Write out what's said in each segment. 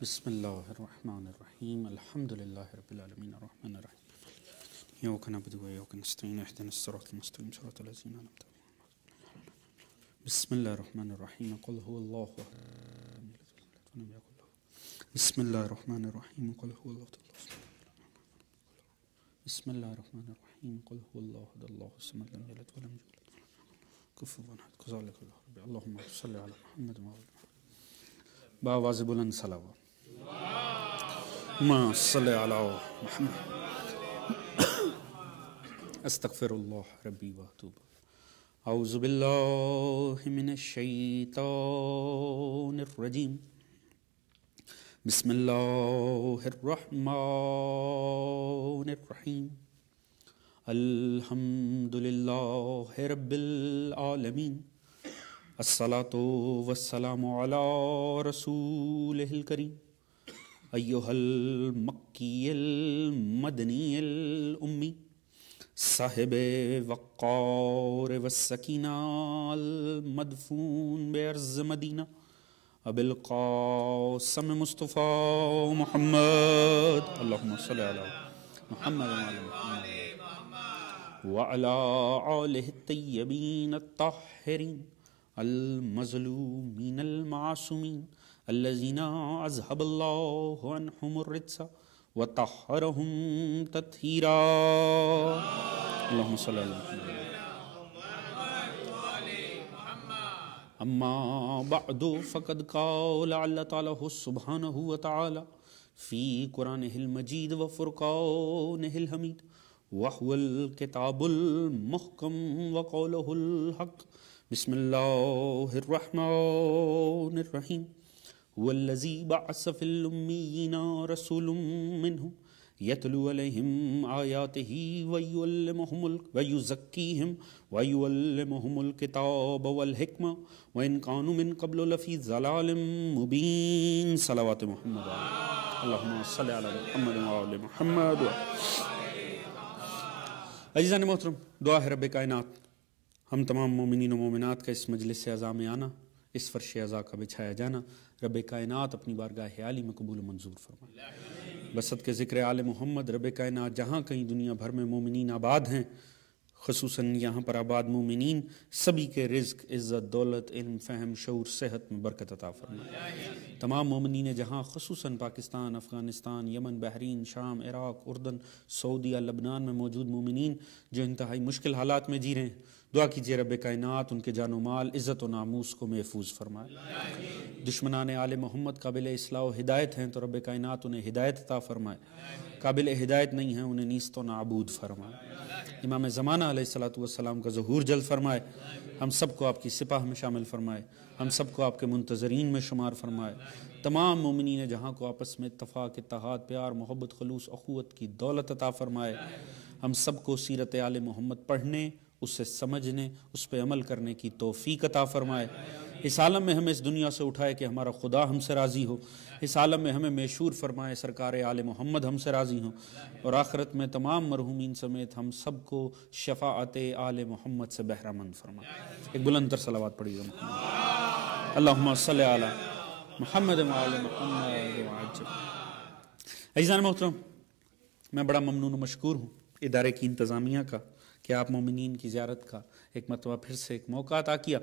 بسم اللہ الرحمن الرحیم الحمد للہ رب العالمین الرحمن الرحیم ایاک نعبد و ایاک نستعین اهدنا الصراط المستقیم صراط الذین انعمت علیہم. بسم اللہ الرحمن الرحیم قل هو اللہ احد. بسم اللہ الرحمن الرحیم قل هو اللہ احد. بسم اللہ الرحمن الرحیم قل هو اللہ احد اللہ الصمد لم یلد ولم یولد کفوا احد. کذالک اللہ رب. اللہم صل علی محمد و علی محمد. بآواز بلند صلوات. ما صلی علی محمد. استغفر اللہ ربی واتوب. اعوذ باللہ من الشیطان الرجیم. بسم اللہ الرحمن الرحیم. الحمد للہ رب العالمین. الصلاة والسلام علی رسولہ الکریم. ایہا المکی المدنی الامی صاحب وقار والسکینہ المدفون بارض مدینہ ابی القاسم مصطفیٰ محمد. اللہم صلی علی محمد وعلی محمد وعلی آلہ الطیبین الطاہرین المظلومین المعصومین الذین اذهب اللہ عنہم الرجس وطہرہم تطہیرا. اللہم صلی اللہ علیہ وسلم. اما بعد فقد قال اللہ تعالی سبحانہ وتعالی فی قرآنہ المجید وفرقانہ الحمید وہو الکتاب المحکم وقولہ الحق. بسم اللہ الرحمن الرحیم. والذی بعث فی الامیین رسول منہم یتلو علیہم آیاتہ ویزکیہم ویعلمہم الکتاب والحکمہ وان کانوا من قبل لفی ضلال مبین. صلوات محمد. اللہم صلی علی محمد وعلی محمد. عزیزان محترم، دعا ہے رب کائنات ہم تمام مومنین و مومنات کا اس مجلس سے عزا میں آنا، اس فرش عزا کا بچھایا جانا رب کائنات اپنی بارگاہ عالی میں قبول و منظور فرمائے. بسط کے ذکر آل محمد رب کائنات جہاں کہیں دنیا بھر میں مومنین آباد ہیں، خصوصاً یہاں پر آباد مومنین سبھی کے رزق، عزت، دولت، علم، فہم، شعور، صحت میں برکت عطا فرمائے. تمام مومنین جہاں خصوصاً پاکستان، افغانستان، یمن، بحرین، شام، عراق، اردن، سعودیہ، لبنان میں موجود مومنین جو انتہائی مشکل حالات میں جی رہے ہیں، دعا کیجیے رب کائنات ان کے جان و مال، عزت و ناموس کو محفوظ فرمائے. دشمنان آل محمد قابل اصلاح و ہدایت ہیں تو رب کائنات انہیں ہدایت عطا فرمائے. قابل ہدایت نہیں ہیں انہیں نیست و نابود فرمائے. امام زمانہ علیہ السلام کا ظہور جلد فرمائے. ہم سب کو آپ کی سپاہ میں شامل فرمائے. ہم سب کو آپ کے منتظرین میں شمار فرمائے. تمام مومنین جہاں کو آپس میں اتفاق، اتحاد، پیار، محبت، خلوص، اخوت کی دولت عطا فرمائے. ہم سب کو سیرت آل محمد پڑھنے، اسے سمجھنے، اس پہ عمل کرنے کی توفیق عطا فرمائے. اس عالم میں ہمیں اس دنیا سے اٹھائے کہ ہمارا خدا ہم سے راضی ہو. اس عالم میں ہمیں میشور فرمائے سرکار آل محمد ہم سے راضی ہوں. اور آخرت میں تمام مرحومین سمیت ہم سب کو شفاعت آل محمد سے بہرہ مند فرمائے. ایک بلند تر صلوات پڑھیے محمد. اللہم صلی علی محمد وعلی محمد وعجل. عزیزان محترم، میں بڑا ممنون و مشکور ہوں ادارے کی انتظامیہ کا کہ آپ مومنین کی زیارت کا ایک مرتبہ پھر سے ایک موقع عطا کیا.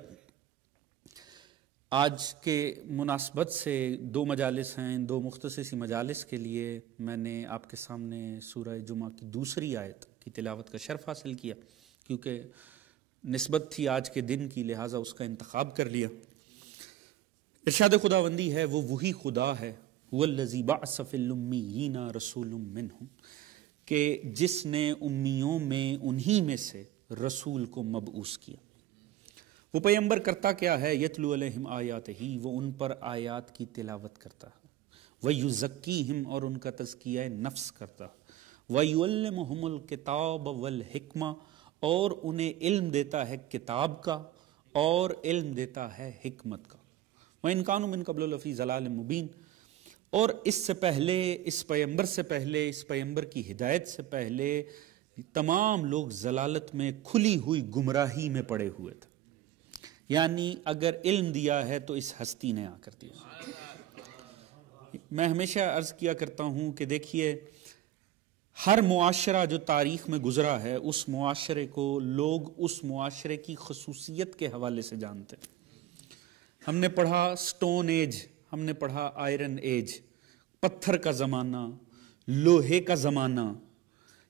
آج کے مناسبت سے دو مجالس ہیں. ان دو مختصر سی مجالس کے لیے میں نے آپ کے سامنے سورہ جمعہ کی دوسری آیت کی تلاوت کا شرف حاصل کیا، کیونکہ نسبت تھی آج کے دن کی، لہٰذا اس کا انتخاب کر لیا. ارشاد خداوندی ہے وہ وہی خدا ہے والذی بعث فی الامیین رسول منہم، کہ جس نے امیوں میں انہی میں سے رسول کو مبعوث کیا. وہ پیغمبر کرتا کیا ہے؟ یتلو علیہم آیاتہ، وہ ان پر آیات کی تلاوت کرتا ہے. ویزکیہم، اور ان کا تزکیہ نفس کرتا ہے. ویعلمہم الکتاب والحکمہ، اور انہیں علم دیتا ہے کتاب کا اور علم دیتا ہے حکمت کا. وَإِن كَانُوا مِن قَبْلُ لَفِي ضَلَالٍ مُبِينٍ، اور اس سے پہلے، اس پیغمبر سے پہلے، اس پیغمبر کی ہدایت سے پہلے تمام لوگ ضلالت میں، کھلی ہوئی گمراہی میں پڑے ہوئے تھے. یعنی اگر علم دیا ہے تو اس ہستی نے آ کر دیا. میں ہمیشہ عرض کیا کرتا ہوں کہ دیکھیے ہر معاشرہ جو تاریخ میں گزرا ہے اس معاشرے کو لوگ اس معاشرے کی خصوصیت کے حوالے سے جانتے ہیں. ہم نے پڑھا سٹون ایج، ہم نے پڑھا آئرن ایج، پتھر کا زمانہ، لوہے کا زمانہ،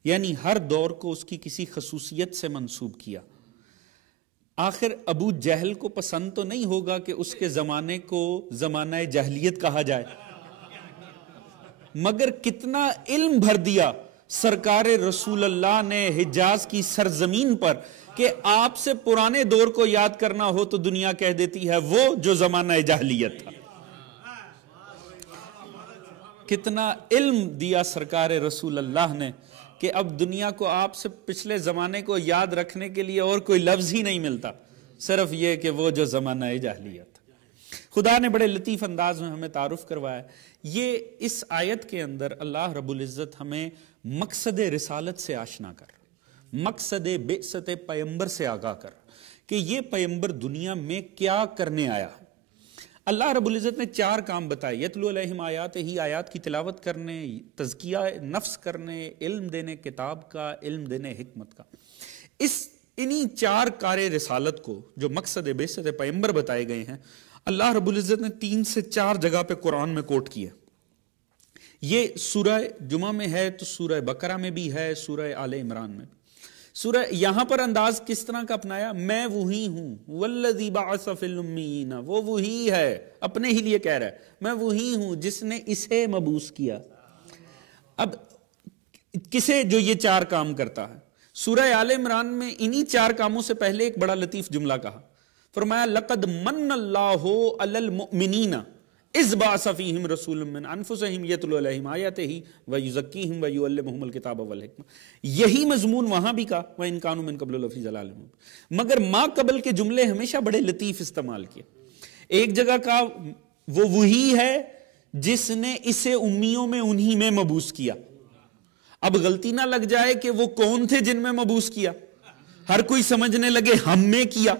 یعنی ہر دور کو اس کی کسی خصوصیت سے منسوب کیا. آخر ابو جہل کو پسند تو نہیں ہوگا کہ اس کے زمانے کو زمانہ جاہلیت کہا جائے، مگر کتنا علم بھر دیا سرکار رسول اللہ نے حجاز کی سرزمین پر کہ آپ سے پرانے دور کو یاد کرنا ہو تو دنیا کہہ دیتی ہے وہ جو زمانہ جاہلیت تھا. کتنا علم دیا سرکار رسول اللہ نے کہ اب دنیا کو آپ سے پچھلے زمانے کو یاد رکھنے کے لیے اور کوئی لفظ ہی نہیں ملتا، صرف یہ کہ وہ جو زمانہ جاہلیت. خدا نے بڑے لطیف انداز میں ہمیں تعارف کروایا. یہ اس آیت کے اندر اللہ رب العزت ہمیں مقصد رسالت سے آشنا کر، مقصد بعثت پیمبر سے آگاہ کر کہ یہ پیمبر دنیا میں کیا کرنے آیا. اللہ رب العزت نے 4 کام بتائے، یتلو علیہم آیات ہی، آیات کی تلاوت کرنے، تزکیہ نفس کرنے، علم دینے کتاب کا، علم دینے حکمت کا. انہی 4 کار رسالت کو جو مقصد بعثت پیمبر بتائے گئے ہیں اللہ رب العزت نے 3 سے 4 جگہ پہ قرآن میں کوٹ کیا. یہ سورہ جمعہ میں ہے تو سورہ بقرہ میں بھی ہے، سورہ آل عمران میں بھی. سورہ یہاں پر انداز کس طرح کا اپنایا؟ میں وہی ہوں، والذی بعث فی الامیین، وہ وہی ہے، اپنے ہی لیے کہہ رہا ہے میں وہی ہوں جس نے اسے مبعوث کیا. اب کسے جو یہ 4 کام کرتا ہے؟ سورہ آل عمران میں انہی 4 کاموں سے پہلے ایک بڑا لطیف جملہ کہا، فرمایا لقد من اللہ علی المؤمنین اذ بعث فیہم رسول من انفسہم یتلو علیہم آیاتہ ویزکیہم ویعلمہم الکتاب والحکمہ. یہی مضمون وہاں بھی کہا وَإِن كَانُوا مِن قَبْلُ لَفِي ضَلَالٍ مُبِينٍ، مگر ما قبل کے جملے ہمیشہ بڑے لطیف استعمال کیے. ایک جگہ کہا وہ وہی ہے جس نے اسے امیوں میں انہی میں مبعوث کیا. اب غلطی نہ لگ جائے کہ وہ کون تھے جن میں مبعوث کیا، ہر کوئی سمجھنے لگے ہم میں کیا.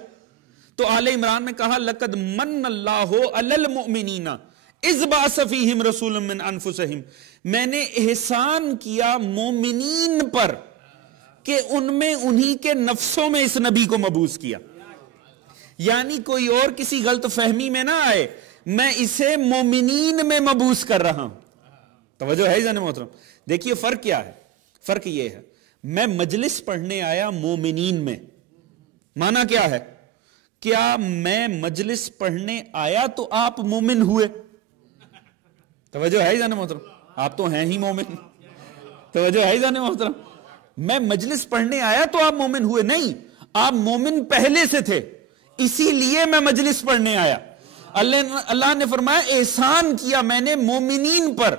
تو آل عمران میں کہا لقد من اللہ علی المؤمنین اذ بعث فیہم رسول من انفسہم، میں نے احسان کیا مومنین پر کہ ان میں انہی کے نفسوں میں اس نبی کو مبعوث کیا. یعنی کوئی اور کسی غلط فہمی میں نہ آئے، میں اسے مومنین میں مبعوث کر رہا ہوں. توجہ ہے جان محترم؟ دیکھیے فرق کیا ہے. فرق یہ ہے میں مجلس پڑھنے آیا مومنین میں، مانا کیا ہے؟ کیا میں مجلس پڑھنے آیا تو آپ مومن ہوئے؟ توجہ ہے جان محترم؟ آپ تو ہیں ہی مومن. توجہ ہے جان محترم؟ میں مجلس پڑھنے آیا تو آپ مومن ہوئے؟ نہیں، آپ مومن پہلے سے تھے، اسی لیے میں مجلس پڑھنے آیا. اللہ نے فرمایا احسان کیا میں نے مومنین پر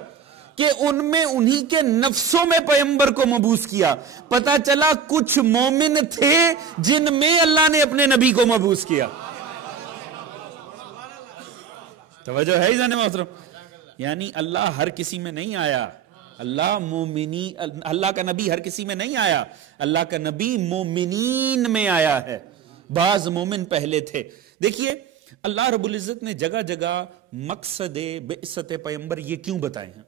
کہ ان میں انہی کے نفسوں میں پیغمبر کو مبعوث کیا. پتہ چلا کچھ مومن تھے جن میں اللہ نے اپنے نبی کو مبعوث کیا. توجہ ہے جان محترم؟ یعنی اللہ ہر کسی میں نہیں آیا، اللہ کا نبی ہر کسی میں نہیں آیا، اللہ کا نبی مومنین میں آیا ہے. بعض مومن پہلے تھے. دیکھیے اللہ رب العزت نے جگہ جگہ مقصد بعثت پیغمبر یہ کیوں بتائے ہیں،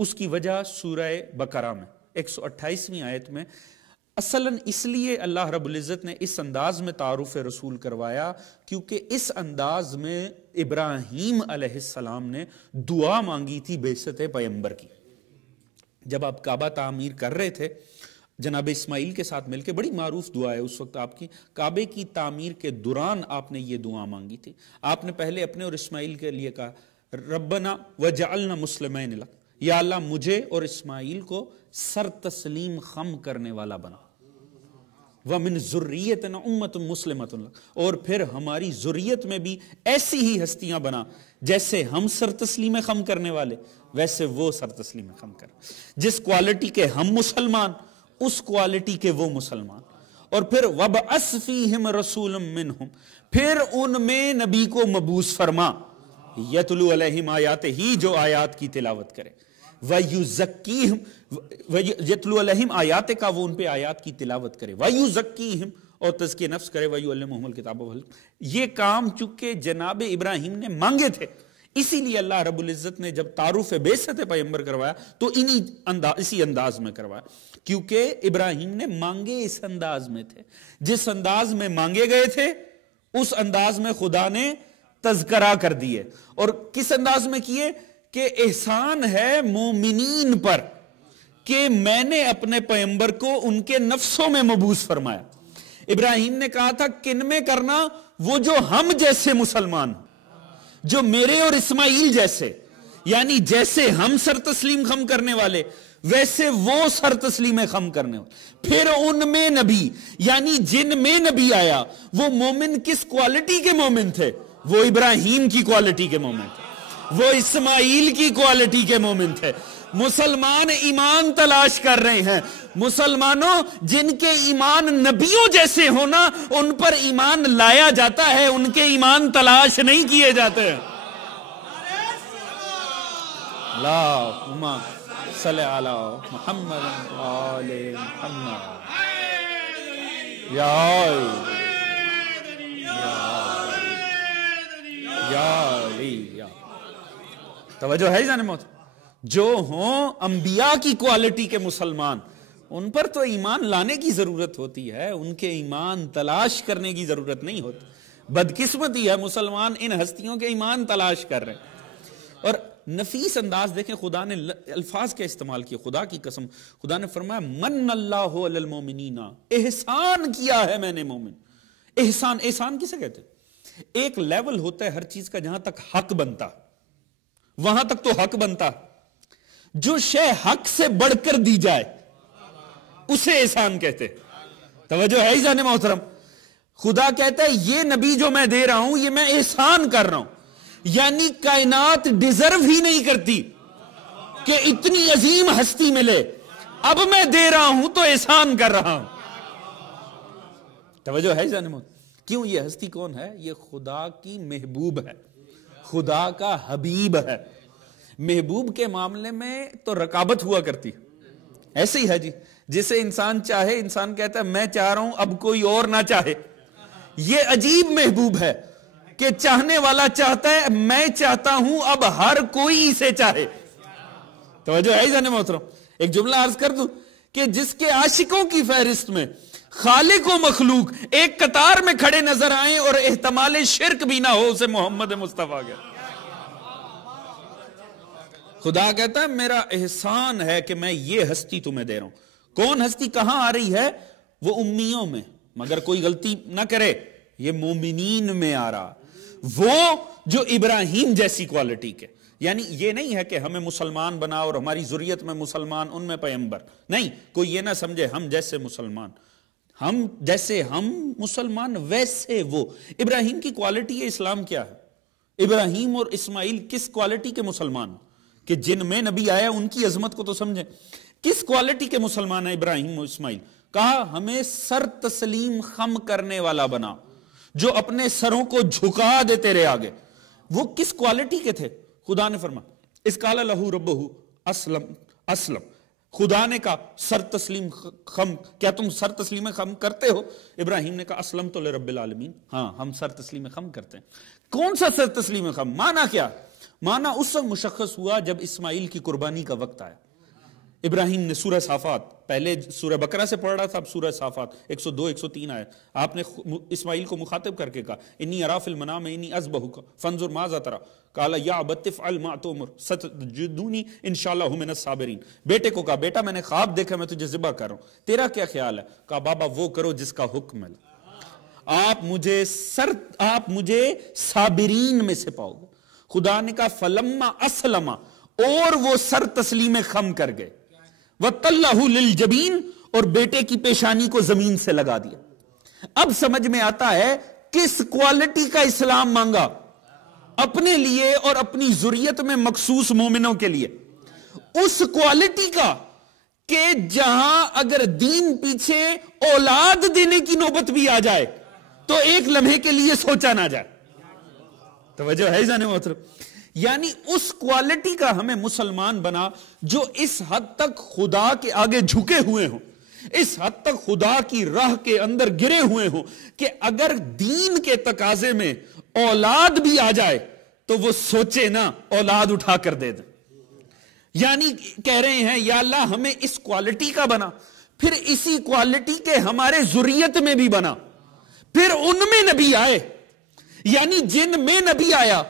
اس کی وجہ سورہ بقرہ میں 128ویں آیت میں اصلاً اس لیے اللہ رب العزت نے اس انداز میں تعارف رسول کروایا کیونکہ اس انداز میں ابراہیم علیہ السلام نے دعا مانگی تھی بعثت پیغمبر کی. جب آپ کعبہ تعمیر کر رہے تھے جناب اسماعیل کے ساتھ مل کے، بڑی معروف دعا ہے اس وقت آپ کی، کعبے کی تعمیر کے دوران آپ نے یہ دعا مانگی تھی. آپ نے پہلے اپنے اور اسماعیل کے لیے کہا ربنا وجعلنا مسلمین لک، یا اللہ مجھے اور اسماعیل کو سر تسلیم خم کرنے والا بنا، وَمِن ذُرِّيَّتِنَا أُمَّةٌ مُسْلِمَةٌ لَكَ، اور پھر ہماری ذریت میں بھی ایسی ہی ہستیاں بنا جیسے ہم سر تسلیم خم کرنے والے ویسے وہ سر تسلیم خم کر، جس کوالٹی کے ہم مسلمان اس کوالٹی کے وہ مسلمان. اور پھر وَبْعَثْ فِيهِمْ رَسُولًا مِّنْهُمْ، پھر ان میں نبی کو مبعوث فرما، یتلو علیہم آیات ہی، جو آیات کی تلاوت کرے، وَيُزَكِّيهِمْ، یتلو علیہم آیات کا، وہ ان پہ آیات کی تلاوت کرے، وَيُزَكِّيهِمْ، اور تزکیہ نفس کرے، وَيُعَلِّمُهُمُ الْكِتَابَ وَالْحِکمَةَ. یہ کام چونکہ جناب ابراہیم نے مانگے تھے، اسی لیے اللہ رب العزت نے جب تعارف بعثت پیغمبر کروایا تو اسی انداز میں کروایا، کیونکہ ابراہیم نے مانگے اس انداز میں تھے، جس انداز میں مانگے گئے تھے اس انداز میں خدا نے تذکرہ کر دیے، اور کس انداز میں کیے کہ احسان ہے مومنین پر کہ میں نے اپنے پیغمبر کو ان کے نفسوں میں مبعوث فرمایا۔ ابراہیم نے کہا تھا کن میں کرنا؟ وہ جو ہم جیسے مسلمان، جو میرے اور اسماعیل جیسے، یعنی جیسے ہم سر تسلیم خم کرنے والے ویسے وہ سر تسلیم خم کرنے والے، پھر ان میں نبی، یعنی جن میں نبی آیا وہ مومن کس کوالٹی کے مومن تھے؟ وہ ابراہیم کی کوالٹی کے مومن تھے، وہ اسماعیل کی کوالٹی کے مومن تھے۔ مسلمان ایمان تلاش کر رہے ہیں، مسلمانوں جن کے ایمان نبیوں جیسے ہونا ان پر ایمان لایا جاتا ہے، ان کے ایمان تلاش نہیں کیے جاتے۔ اللہم صلی علی محمد آل محمد یا توجہ ہے جانے موت، جو ہوں انبیاء کی کوالٹی کے مسلمان ان پر تو ایمان لانے کی ضرورت ہوتی ہے، ان کے ایمان تلاش کرنے کی ضرورت نہیں ہوتی۔ بدقسمتی ہے مسلمان ان ہستیوں کے ایمان تلاش کر رہے ہیں۔ اور نفیس انداز دیکھیں خدا نے الفاظ کے استعمال کیے، خدا کی قسم خدا نے فرمایا من اللہ علی المومنین، احسان کیا ہے میں نے مومن۔ احسان کسے کہتے ہیں؟ ایک لیول ہوتا ہے ہر چیز کا جہاں تک حق بنتا، وہاں تک تو حق بنتا، جو شے حق سے بڑھ کر دی جائے اسے احسان کہتے۔ توجہ ہے ہی جانے محترم، خدا کہتا ہے یہ نبی جو میں دے رہا ہوں یہ میں احسان کر رہا ہوں، یعنی کائنات ڈیزرو ہی نہیں کرتی کہ اتنی عظیم ہستی ملے، اب میں دے رہا ہوں تو احسان کر رہا ہوں۔ توجہ ہے جانے محترم، کیوں؟ یہ ہستی کون ہے؟ یہ خدا کی محبوب ہے، خدا کا حبیب ہے۔ محبوب کے معاملے میں تو رقابت ہوا کرتی، ایسے ہی ہے جی، جسے انسان چاہے، انسان کہتا ہے میں چاہ رہا ہوں اب کوئی اور نہ چاہے۔ یہ عجیب محبوب ہے کہ چاہنے والا چاہتا ہے میں چاہتا ہوں اب ہر کوئی اسے چاہے۔ توجہ ہے جانے محترم، ایک جملہ عرض کر دوں کہ جس کے عاشقوں کی فہرست میں خالق و مخلوق ایک قطار میں کھڑے نظر آئیں اور احتمال شرک بھی نہ ہو، اسے محمد مصطفیٰ کہتے ہیں۔ خدا کہتا ہے میرا احسان ہے کہ میں یہ ہستی تمہیں دے رہا ہوں۔ کون ہستی کہاں آ رہی ہے؟ وہ امیوں میں، مگر کوئی غلطی نہ کرے یہ مومنین میں آ رہا، وہ جو ابراہیم جیسی کوالٹی کے، یعنی یہ نہیں ہے کہ ہمیں مسلمان بنا اور ہماری ذریت میں مسلمان ان میں پیغمبر، نہیں، کوئی یہ نہ سمجھے ہم جیسے مسلمان، ہم جیسے ہم مسلمان ویسے وہ۔ ابراہیم کی کوالٹی ہے، اسلام کیا ہے؟ ابراہیم اور اسماعیل کس کوالٹی کے مسلمان کہ جن میں نبی آیا ان کی عظمت کو تو سمجھیں، کس کوالٹی کے مسلمان ہیں ابراہیم اور اسماعیل؟ کہا ہمیں سر تسلیم خم کرنے والا بنا، جو اپنے سروں کو جھکا دے تیرے آگے۔ وہ کس کوالٹی کے تھے؟ خدا نے فرمایا اذ قال لہ ربہ اسلم، خدا نے کہا سر تسلیم خم، کیا تم سر تسلیم خم کرتے ہو؟ ابراہیم نے کہا اسلمت لرب العالمین، ہاں ہم سر تسلیم خم کرتے ہیں۔ کون سا سر تسلیم خم؟ معنی کیا؟ معنی اس وقت مشخص ہوا جب اسماعیل کی قربانی کا وقت آیا۔ ابراہیم نے سورہ صافات، پہلے سورہ بقرہ سے پڑھ رہا تھا، اب سورہ صافات 102 103 آئے، آپ نے اسماعیل کو مخاطب کر کے کہا انی ارا فی المنام انی اذبحک فانظر ماذا تری قال یا ابت افعل ما تؤمر ستجدنی انشاءاللہ من الصابرین۔ بیٹے کو کہا بیٹا میں نے خواب دیکھا، میں تجھے ذبح کر رہا ہوں، تیرا کیا خیال ہے؟ کہا بابا وہ کرو جس کا حکم ہے، آپ مجھے صابرین میں سے پاؤ گے۔ خدا نے کہا فلما اسلم، اور وہ سر تسلیم خم کر گئے، وَتَلَّهُ لِلْجَبِينِ، اور بیٹے کی پیشانی کو زمین سے لگا دیا۔ اب سمجھ میں آتا ہے کس کوالٹی کا اسلام مانگا، اپنے لیے اور اپنی ذریت میں مخصوص مومنوں کے لیے، اس کوالٹی کا کہ جہاں اگر دین پیچھے اولاد دینے کی نوبت بھی آ جائے تو ایک لمحے کے لیے سوچا نہ جائے۔ توجہ ہے جانے محترم، یعنی اس کوالٹی کا ہمیں مسلمان بنا جو اس حد تک خدا کے آگے جھکے ہوئے ہوں، اس حد تک خدا کی راہ کے اندر گرے ہوئے ہوں کہ اگر دین کے تقاضے میں اولاد بھی آ جائے تو وہ سوچے نا اولاد اٹھا کر دے دے. یعنی کہہ رہے ہیں یا اللہ ہمیں اس کوالٹی کا بنا, پھر اسی کوالٹی کے ہمارے ذریت میں بھی بنا, پھر ان میں نبی آئے. یعنی جن میں نبی آیا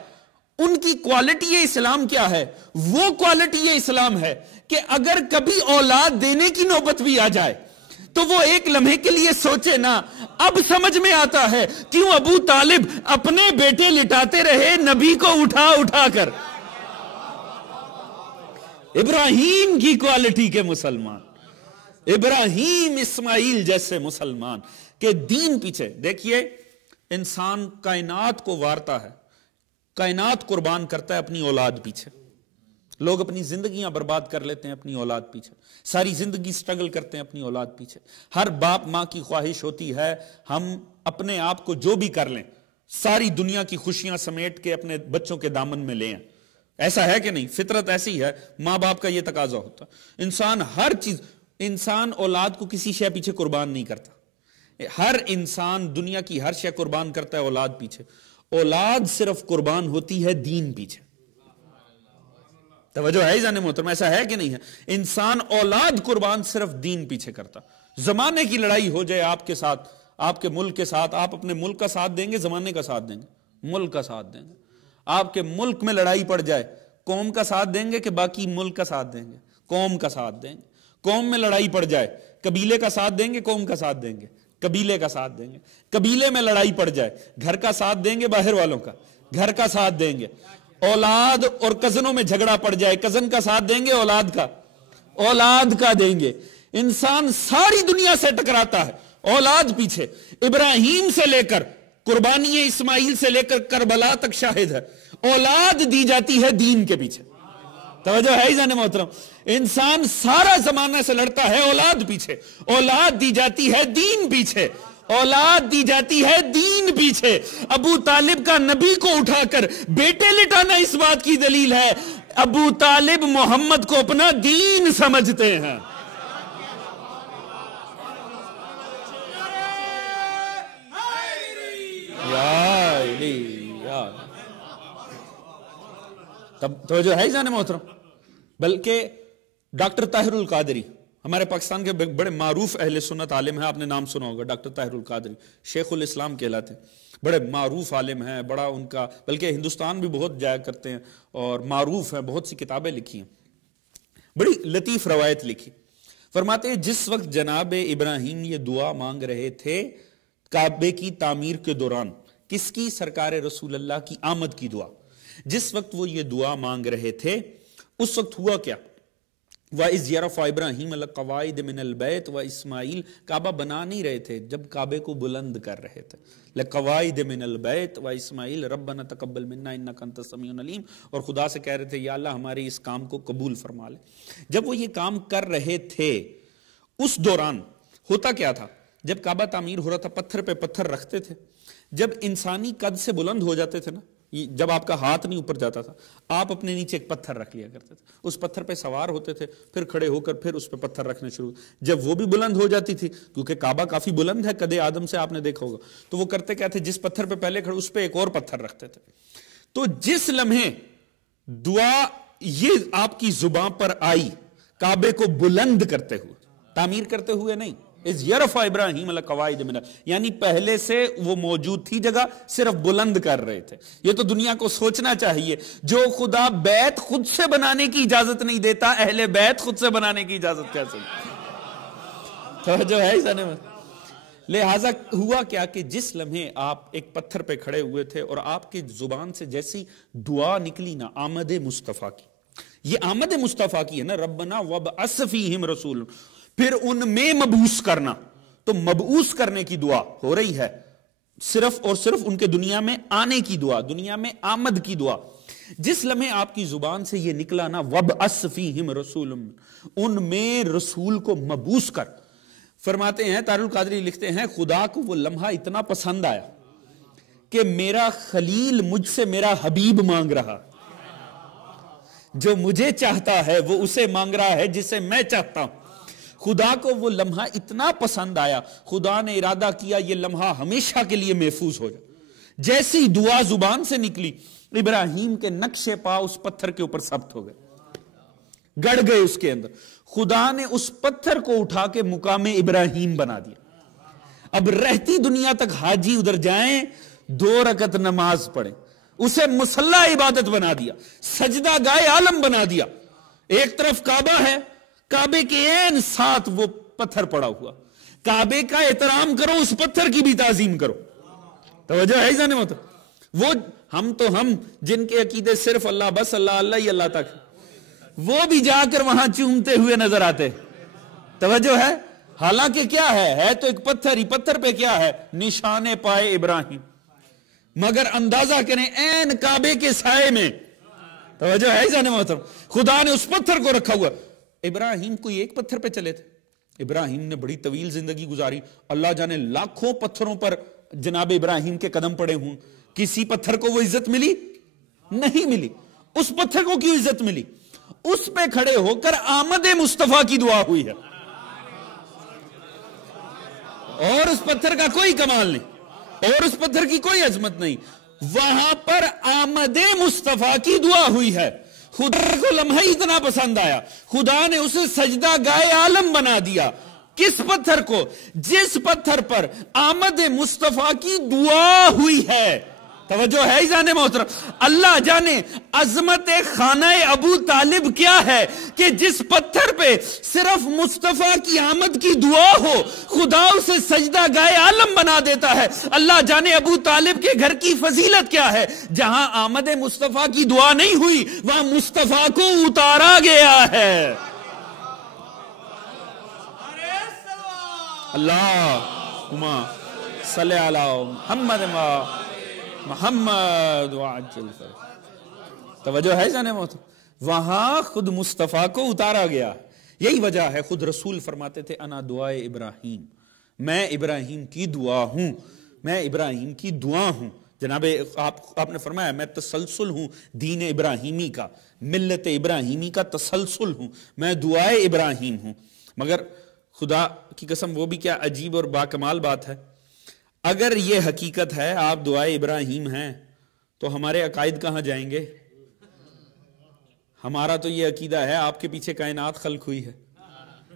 ان کی کوالٹی اسلام کیا ہے؟ وہ کوالٹی اسلام ہے کہ اگر کبھی اولاد دینے کی نوبت بھی آ جائے تو وہ ایک لمحے کے لیے سوچے نا. اب سمجھ میں آتا ہے کیوں ابو طالب اپنے بیٹے لٹاتے رہے نبی کو اٹھا اٹھا کر. ابراہیم کی کوالٹی کے مسلمان, ابراہیم اسماعیل جیسے مسلمان کہ دین پیچھے. دیکھیے انسان کائنات کو وارتا ہے, کائنات قربان کرتا ہے اپنی اولاد پیچھے. لوگ اپنی زندگیاں برباد کر لیتے ہیں اپنی اولاد پیچھے, ساری زندگی سٹرگل کرتے ہیں اپنی اولاد پیچھے. ہر باپ ماں کی خواہش ہوتی ہے ہم اپنے آپ کو جو بھی کر لیں ساری دنیا کی خوشیاں سمیٹ کے اپنے بچوں کے دامن میں لیں. ایسا ہے کہ نہیں؟ فطرت ایسی ہے, ماں باپ کا یہ تقاضا ہوتا. انسان ہر چیز, انسان اولاد کو کسی شے پیچھے قربان نہیں کرتا. ہر انسان دنیا کی ہر شے قربان کرتا ہے اولاد پیچھے. اولاد صرف قربان ہوتی ہے دین پیچھے. توجہ ہے جانے محترم, ایسا ہے کہ نہیں ہے؟ انسان اولاد قربان صرف دین پیچھے کرتا. زمانے کی لڑائی ہو جائے آپ کے ساتھ, آپ کے ملک کے ساتھ, آپ اپنے ملک کا ساتھ دیں گے, زمانے کا ساتھ دیں گے, ملک کا ساتھ دیں گے. آپ کے ملک میں لڑائی پڑ جائے قوم کا ساتھ دیں گے کہ باقی ملک کا ساتھ دیں گے؟ قوم کا ساتھ دیں گے. قوم میں لڑائی پڑ جائے قبیلے کا ساتھ دیں گے, قوم کا ساتھ دیں گے؟ قبیلے کا ساتھ دیں گے. قبیلے میں لڑائی پڑ جائے گھر کا ساتھ دیں گے, باہر والوں کا؟ گھر کا ساتھ دیں گے. اولاد اور کزنوں میں جھگڑا پڑ جائے کزن کا ساتھ دیں گے, اولاد کا؟ اولاد کا دیں گے. انسان ساری دنیا سے ٹکراتا ہے اولاد پیچھے. ابراہیم سے لے کر قربانی اسماعیل سے لے کر کربلا تک شاہد ہے, اولاد دی جاتی ہے دین کے پیچھے. توجہ ہے جانے محترم, انسان سارا زمانہ سے لڑتا ہے اولاد پیچھے, اولاد دی جاتی ہے دین پیچھے, اولاد دی جاتی ہے دین پیچھے. ابو طالب کا نبی کو اٹھا کر بیٹے لٹانا اس بات کی دلیل ہے ابو طالب محمد کو اپنا دین سمجھتے ہیں. تب توجہ ہے جانے محترم. بلکہ ڈاکٹر طاہر القادری ہمارے پاکستان کے بڑے معروف اہل سنت عالم ہیں, آپ نے نام سنا ہوگا, ڈاکٹر طاہر القادری شیخ الاسلام کہلاتے ہیں, بڑے معروف عالم ہیں, بڑا ان کا, بلکہ ہندوستان بھی بہت جایا کرتے ہیں اور معروف ہیں, بہت سی کتابیں لکھی ہیں, بڑی لطیف روایت لکھی. فرماتے ہیں جس وقت جناب ابراہیم یہ دعا مانگ رہے تھے کعبے کی تعمیر کے دوران, کس کی؟ سرکار رسول اللہ کی آمد کی دعا. جس وقت وہ یہ دعا مانگ رہے تھے اس وقت ہوا کیا؟ وَإِذْ يَرْفَعُ إِبْرَاهِيمُ الْقَوَاعِدَ مِنَ الْبَيْتِ وَإِسْمَاعِيلُ, کعبہ بنا نہیں رہے تھے جب کعبے کو بلند کر رہے تھے. لَقَوَاعِدَ مِنَ الْبَيْتِ وَإِسْمَاعِيلُ رَبَّنَا تَقَبَّلْ مِنَّا إِنَّكَ أَنْتَ السَّمِيعُ الْعَلِيمُ, اور خدا سے کہہ رہے تھے یا اللہ ہمارے اس کام کو قبول فرما لے. جب وہ یہ کام کر رہے تھے اس دوران ہوتا کیا تھا؟ جب کعبہ تعمیر ہو رہا تھا پتھر پہ پتھر رکھتے تھے, جب انسانی قد سے بلند ہو جاتے تھے نا, جب آپ کا ہاتھ نہیں اوپر جاتا تھا آپ اپنے نیچے ایک پتھر رکھ لیا کرتے تھے, اس پتھر پہ سوار ہوتے تھے, پھر کھڑے ہو کر پھر اس پہ پتھر رکھنے شروع. جب وہ بھی بلند ہو جاتی تھی, کیونکہ کعبہ کافی بلند ہے, قد آدم سے آپ نے دیکھا ہوگا, تو وہ کرتے کیا تھے, جس پتھر پہ پہلے کھڑے اس پہ ایک اور پتھر رکھتے تھے. تو جس لمحے دعا یہ آپ کی زبان پر آئی کعبے کو بلند کرتے ہوئے, تعمیر کرتے ہوئے نہیں, اِذْ يَرْفَعُ إِبْرَاهِيمُ الْقَوَاعِدَ مِنَ, یعنی پہلے سے وہ موجود تھی جگہ, صرف بلند کر رہے تھے. یہ تو دنیا کو سوچنا چاہیے, جو خدا بیت خود سے بنانے کی اجازت نہیں دیتا, اہل بیت خود سے بنانے کی اجازت کیسے؟ توجہ ہے اس نے. لہٰذا ہوا کیا کہ جس لمحے آپ ایک پتھر پہ کھڑے ہوئے تھے اور آپ کی زبان سے جیسی دعا نکلی نا آمد مصطفیٰ کی, یہ آمد مصطفیٰ کی ہے نا, ربنا وابعث فیہم رسول, پھر ان میں مبعوث کرنا, تو مبعوث کرنے کی دعا ہو رہی ہے, صرف اور صرف ان کے دنیا میں آنے کی دعا, دنیا میں آمد کی دعا. جس لمحے آپ کی زبان سے یہ نکلا نا وابعث فیہم رسول, ان میں رسول کو مبعوث کر. فرماتے ہیں طاہر القادری لکھتے ہیں خدا کو وہ لمحہ اتنا پسند آیا کہ میرا خلیل مجھ سے میرا حبیب مانگ رہا, جو مجھے چاہتا ہے وہ اسے مانگ رہا ہے جسے میں چاہتا ہوں. خدا کو وہ لمحہ اتنا پسند آیا, خدا نے ارادہ کیا یہ لمحہ ہمیشہ کے لیے محفوظ ہو جائے. جیسی دعا زبان سے نکلی ابراہیم کے نقش پا اس پتھر کے اوپر ثبت ہو گئے، گڑ گئے اس کے اندر. خدا نے اس پتھر کو اٹھا کے مقام ابراہیم بنا دیا. اب رہتی دنیا تک حاجی ادھر جائیں 2 رکعت نماز پڑھیں، اسے مصلی عبادت بنا دیا، سجدہ گائے عالم بنا دیا. ایک طرف کعبہ ہے، کعبے کے عین ساتھ وہ پتھر پڑا ہوا. کعبے کا احترام کرو، اس پتھر کی بھی تعظیم کرو. توجہ ہے جانے ہوتا. وہ ہم جن کے عقیدے صرف اللہ، بس اللہ اللہ ہی اللہ تک، وہ بھی جا کر وہاں چومتے ہوئے نظر آتے. توجہ ہے. حالانکہ کیا ہے تو ایک پتھر ہی. پتھر پہ کیا ہے؟ نشان پائے ابراہیم. مگر اندازہ کریں عین کعبے کے سائے میں. توجہ ہے جانے محترم، خدا نے اس پتھر کو رکھا ہوا. ابراہیم کوئی ایک پتھر پہ چلے تھے؟ ابراہیم نے بڑی طویل زندگی گزاری. اللہ جانے لاکھوں پتھروں پر جناب ابراہیم کے قدم پڑے ہوں. کسی پتھر کو وہ عزت ملی نہیں ملی. اس پتھر کو کیوں عزت ملی؟ اس پہ کھڑے ہو کر آمد مصطفیٰ کی دعا ہوئی ہے. اور اس پتھر کا کوئی کمال نہیں، اور اس پتھر کی کوئی عظمت نہیں. وہاں پر آمد مصطفیٰ کی دعا ہوئی ہے. خدا کو لمحہ اتنا پسند آیا، خدا نے اسے سجدہ گائے عالم بنا دیا. کس پتھر کو؟ جس پتھر پر آمد مصطفیٰ کی دعا ہوئی ہے. توجہ ہے جانے محترم. اللہ جانے عظمت خانہ ابو طالب کیا ہے کہ جس پتھر پہ صرف مصطفیٰ کی آمد کی دعا ہو خدا اسے سجدہ گائے عالم بنا دیتا ہے. اللہ جانے ابو طالب کے گھر کی فضیلت کیا ہے. جہاں آمد مصطفیٰ کی دعا نہیں ہوئی وہاں مصطفیٰ کو اتارا گیا ہے. اللہم صلی علی محمد محمد وعجل فرج. توجہ ہے جانے محترم، وہاں خود مصطفیٰ کو اتارا گیا. یہی وجہ ہے خود رسول فرماتے تھے انا دعائے ابراہیم، میں ابراہیم کی دعا ہوں، میں ابراہیم کی دعا ہوں. جناب آپ نے فرمایا میں تسلسل ہوں دین ابراہیمی کا، ملت ابراہیمی کا تسلسل ہوں، میں دعائے ابراہیم ہوں. مگر خدا کی قسم وہ بھی کیا عجیب اور باکمال بات ہے. اگر یہ حقیقت ہے آپ دعائے ابراہیم ہیں تو ہمارے عقائد کہاں جائیں گے؟ ہمارا تو یہ عقیدہ ہے آپ کے پیچھے کائنات خلق ہوئی ہے.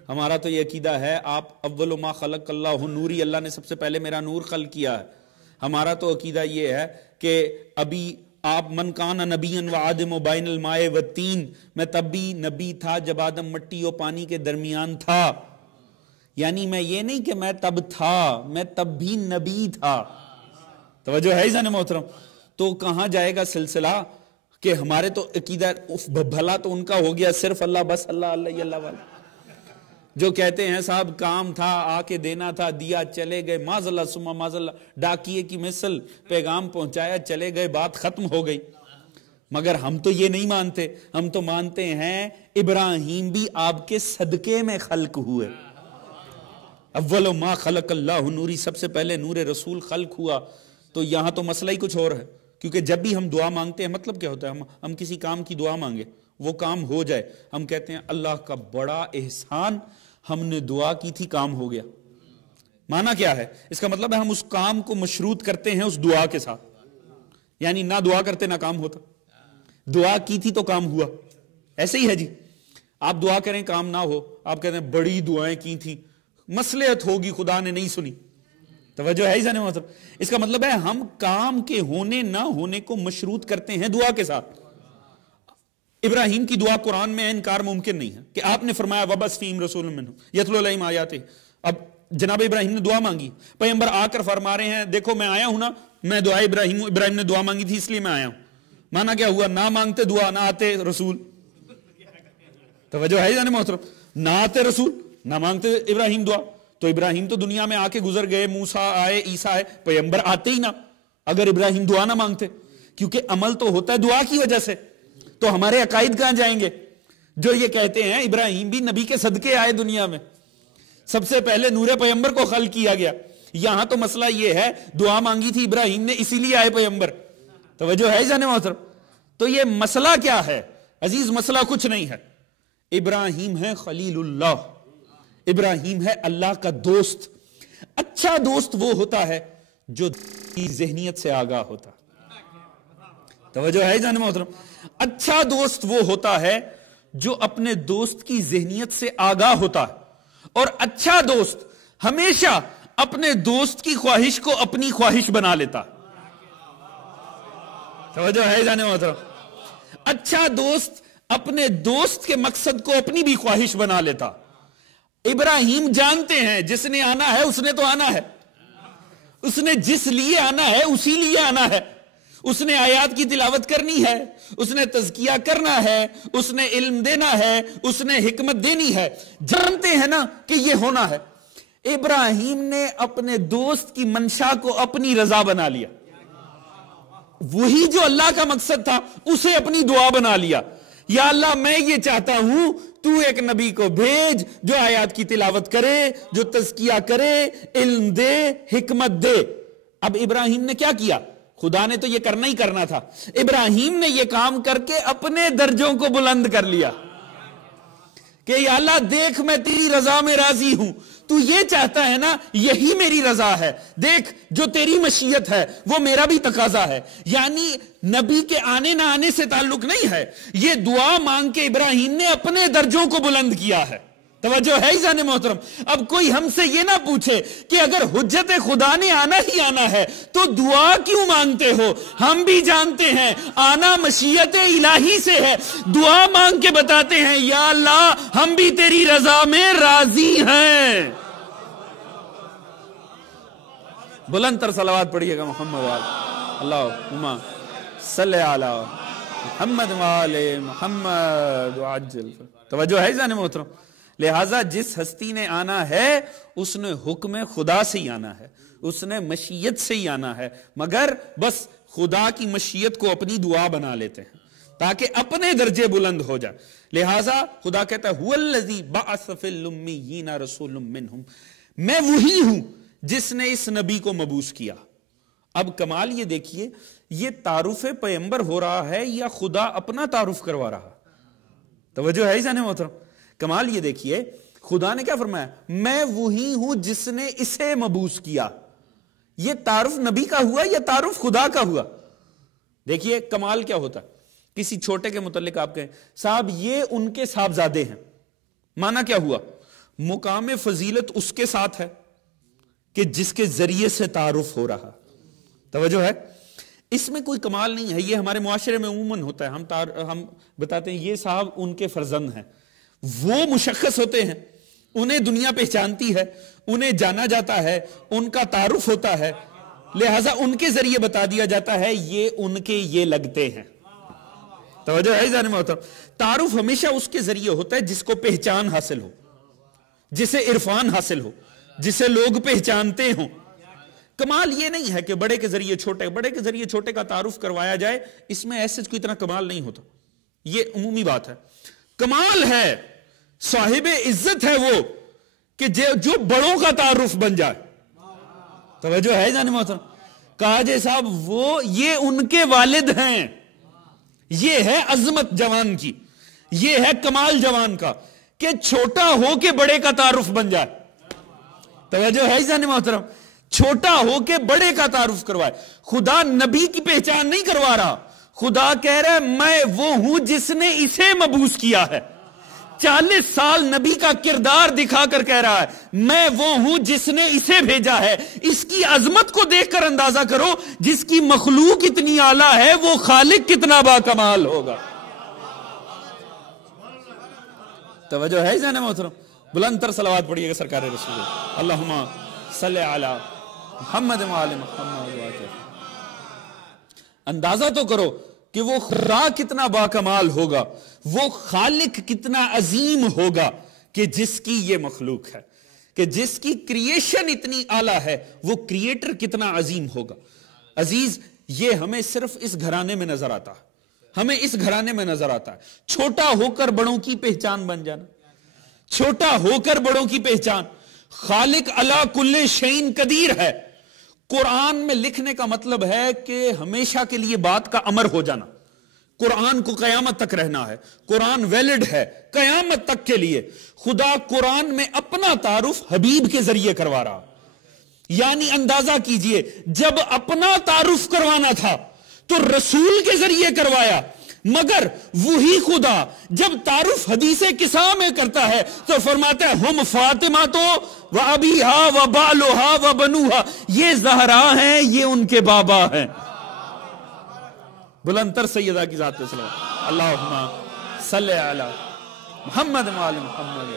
ہمارا تو یہ عقیدہ ہے آپ اول ما خلق اللہ نوری، اللہ نے سب سے پہلے میرا نور خلق کیا ہے. ہمارا تو عقیدہ یہ ہے کہ ابھی آپ من کان نبی و آدم و بین الماء و تین، میں تب بھی نبی تھا جب آدم مٹی و پانی کے درمیان تھا. یعنی میں یہ نہیں کہ میں تب تھا، میں تب بھی نبی تھا. توجہ ہے جانے محترم. تو کہاں جائے گا سلسلہ کہ ہمارے تو عقیدہ بھلا تو ان کا ہو گیا صرف اللہ، بس اللہ اللہ اللہ والا. جو کہتے ہیں صاحب کام تھا آ کے دینا تھا، دیا چلے گئے، معاذ اللہ ثم معاذ اللہ، ڈاکیے کی مثل پیغام پہنچایا چلے گئے، بات ختم ہو گئی. مگر ہم تو یہ نہیں مانتے. ہم تو مانتے ہیں ابراہیم بھی آپ کے صدقے میں خلق ہوئے. اول ما خلق اللہ نوری، سب سے پہلے نور رسول خلق ہوا. تو یہاں تو مسئلہ ہی کچھ اور ہے. کیونکہ جب بھی ہم دعا مانگتے ہیں مطلب کیا ہوتا ہے؟ ہم کسی کام کی دعا مانگے وہ کام ہو جائے، ہم کہتے ہیں اللہ کا بڑا احسان، ہم نے دعا کی تھی کام ہو گیا. معنی کیا ہے اس کا؟ مطلب ہے ہم اس کام کو مشروط کرتے ہیں اس دعا کے ساتھ. یعنی نہ دعا کرتے نہ کام ہوتا، دعا کی تھی تو کام ہوا. ایسے ہی ہے جی. آپ دعا کریں کام نہ ہو، آپ کہتے ہیں بڑی دعائیں کی تھی، مصلحت ہوگی خدا نے نہیں سنی. توجہ ہے ہی جانے محترم. اس کا مطلب ہے ہم کام کے ہونے نہ ہونے کو مشروط کرتے ہیں دعا کے ساتھ. ابراہیم کی دعا قرآن میں انکار ممکن نہیں ہے کہ آپ نے فرمایا وبس فیم رسول منہم یتلو علیہم آیاتہ. اب جناب ابراہیم نے دعا مانگی، پیغمبر آ کر فرما رہے ہیں دیکھو میں آیا ہوں نا، میں دعا ابراہیم نے دعا مانگی تھی اس لیے میں آیا ہوں. مانا کیا ہوا؟ نہ مانگتے دعا نہ آتے رسول. توجہ ہے جانے محترم. نہ آتے رسول نہ مانگتے ابراہیم دعا. تو ابراہیم تو دنیا میں آ کے گزر گئے، موسیٰ آئے، عیسیٰ آئے، پیغمبر آتے ہی نہ اگر ابراہیم دعا نہ مانگتے. کیونکہ عمل تو ہوتا ہے دعا کی وجہ سے. تو ہمارے عقائد کہاں جائیں گے جو یہ کہتے ہیں ابراہیم بھی نبی کے صدقے آئے دنیا میں، سب سے پہلے نور پیغمبر کو خلق کیا گیا. یہاں تو مسئلہ یہ ہے دعا مانگی تھی ابراہیم نے اسی لیے آئے پیغمبر. توجہ ہے جانے محترم. تو یہ مسئلہ کیا ہے عزیز؟ مسئلہ کچھ نہیں ہے. ابراہیم ہے خلیل اللہ، ابراہیم ہے اللہ کا دوست. اچھا دوست وہ ہوتا ہے جو ذہنیت سے آگاہ ہوتا. توجہ ہے جان محترم؟ اچھا دوست وہ ہوتا ہے جو اپنے دوست کی ذہنیت سے آگاہ ہوتا ہے، اور اچھا دوست ہمیشہ اپنے دوست کی خواہش کو اپنی خواہش بنا لیتا۔ توجہ ہے جان محترم؟ اچھا دوست اپنے دوست کے مقصد کو اپنی بھی خواہش بنا لیتا۔ ابراہیم جانتے ہیں جس نے آنا ہے اس نے تو آنا ہے، اس نے جس لیے آنا ہے اسی لیے آنا ہے، اس نے آیات کی تلاوت کرنی ہے، اس نے تزکیہ کرنا ہے، اس نے علم دینا ہے، اس نے حکمت دینی ہے، جانتے ہیں نا کہ یہ ہونا ہے۔ ابراہیم نے اپنے دوست کی منشا کو اپنی رضا بنا لیا، وہی جو اللہ کا مقصد تھا اسے اپنی دعا بنا لیا۔ یا اللہ میں یہ چاہتا ہوں تو ایک نبی کو بھیج جو آیات کی تلاوت کرے، جو تزکیہ کرے، علم دے، حکمت دے۔ اب ابراہیم نے کیا کیا؟ خدا نے تو یہ کرنا ہی کرنا تھا، ابراہیم نے یہ کام کر کے اپنے درجوں کو بلند کر لیا کہ یا اللہ دیکھ میں تیری رضا میں راضی ہوں، تو یہ چاہتا ہے نا یہی میری رضا ہے، دیکھ جو تیری مشیت ہے وہ میرا بھی تقاضا ہے۔ یعنی نبی کے آنے نہ آنے سے تعلق نہیں ہے، یہ دعا مانگ کے ابراہیم نے اپنے درجوں کو بلند کیا ہے۔ توجہ ہے جان محترم؟ اب کوئی ہم سے یہ نہ پوچھے کہ اگر حجت خدا نے آنا ہی آنا ہے تو دعا کیوں مانگتے ہو؟ ہم بھی جانتے ہیں آنا مشیت الہی سے ہے، دعا مانگ کے بتاتے ہیں یا اللہ ہم بھی تیری رضا میں راضی ہیں۔ بلند تر صلوات پڑھیے گا محمد اللہم صلی علی محمد وآل محمد وعجل۔ توجہ ہے جان محترم؟ لہٰذا جس ہستی نے آنا ہے اس نے حکم خدا سے ہی آنا ہے، اس نے مشیت سے ہی آنا ہے، مگر بس خدا کی مشیت کو اپنی دعا بنا لیتے ہیں تاکہ اپنے درجے بلند ہو جائے۔ لہٰذا خدا کہتا ہے هو الذی بعث فی الامیین رسول منہم، میں وہی ہوں جس نے اس نبی کو مبعوث کیا۔ اب کمال یہ دیکھیے، یہ تعارف پیغمبر ہو رہا ہے یا خدا اپنا تعارف کروا رہا؟ توجہ ہے جانے محترم؟ کمال یہ دیکھیے، خدا نے کیا فرمایا؟ میں وہی ہوں جس نے اسے مبعوث کیا۔ یہ تعارف نبی کا ہوا یا تعارف خدا کا ہوا؟ دیکھیے کمال کیا ہوتا ہے، کسی چھوٹے کے متعلق آپ کہیں صاحب یہ ان کے صاحبزادے ہیں، مانا کیا ہوا؟ مقام فضیلت اس کے ساتھ ہے کہ جس کے ذریعے سے تعارف ہو رہا۔ توجہ ہے؟ اس میں کوئی کمال نہیں ہے، یہ ہمارے معاشرے میں عموماً ہوتا ہے، ہم بتاتے ہیں یہ صاحب ان کے فرزند ہیں، وہ مشخص ہوتے ہیں، انہیں دنیا پہچانتی ہے، انہیں جانا جاتا ہے، ان کا تعارف ہوتا ہے، لہٰذا ان کے ذریعے بتا دیا جاتا ہے یہ ان کے یہ لگتے ہیں۔ توجہ ہے جان محترم؟ تعارف ہمیشہ اس کے ذریعے ہوتا ہے جس کو پہچان حاصل ہو، جسے عرفان حاصل ہو، جسے لوگ پہچانتے ہوں۔ کمال یہ نہیں ہے کہ بڑے کے ذریعے چھوٹے کا تعارف کروایا جائے، اس میں ایسے کوئی اتنا کمال نہیں ہوتا، یہ عمومی بات ہے۔ کمال ہے، صاحب عزت ہے وہ کہ جو بڑوں کا تعارف بن جائے۔ توجہ ہے جان محترم؟ کہا جائے صاحب وہ یہ ان کے والد ہیں، یہ ہے عظمت جوان کی، یہ ہے کمال جوان کا کہ چھوٹا ہو کے بڑے کا تعارف بن جائے۔ توجہ ہے جان محترم؟ چھوٹا ہو کے بڑے کا تعارف کروائے۔ خدا نبی کی پہچان نہیں کروا رہا، خدا کہہ رہا ہے میں وہ ہوں جس نے اسے مبعوث کیا ہے۔ 40 سال نبی کا کردار دکھا کر کہہ رہا ہے میں وہ ہوں جس نے اسے بھیجا ہے۔ اس کی عظمت کو دیکھ کر اندازہ کرو، جس کی مخلوق اتنی اعلیٰ ہے وہ خالق کتنا با کمال ہوگا۔ توجہ ہے جانے محترم؟ بلند تر صلوات پڑھیے گا سرکار رسول اللہم صلی علی محمد وآل محمد۔ اندازہ تو کرو کہ وہ خدا کتنا با کمال ہوگا، وہ خالق کتنا عظیم ہوگا کہ جس کی یہ مخلوق ہے، کہ جس کی کریشن اتنی اعلیٰ ہے، وہ کریٹر کتنا عظیم ہوگا۔ عزیز یہ ہمیں صرف اس گھرانے میں نظر آتا ہے، ہمیں اس گھرانے میں نظر آتا ہے۔ چھوٹا ہو کر بڑوں کی پہچان بن جانا، چھوٹا ہو کر بڑوں کی پہچان۔ خالق علی کل شیء قدیر ہے۔ قرآن میں لکھنے کا مطلب ہے کہ ہمیشہ کے لیے بات کا امر ہو جانا، قرآن کو قیامت تک رہنا ہے، قرآن ویلڈ ہے قیامت تک کے لیے۔ خدا قرآن میں اپنا تعارف حبیب کے ذریعے کروا رہا، یعنی اندازہ کیجئے جب اپنا تعارف کروانا تھا تو رسول کے ذریعے کروایا، مگر وہی خدا جب تعارف حدیث قصہ میں کرتا ہے تو فرماتا ہے ہم فاطمہ تو و ابیہا و بالوہا و بنوہا، یہ زہرا ہیں، یہ ان کے بابا ہیں۔ بلندتر سیدہ کی ذات پہ صلوات، اللہم صلی علی محمد و آل محمد۔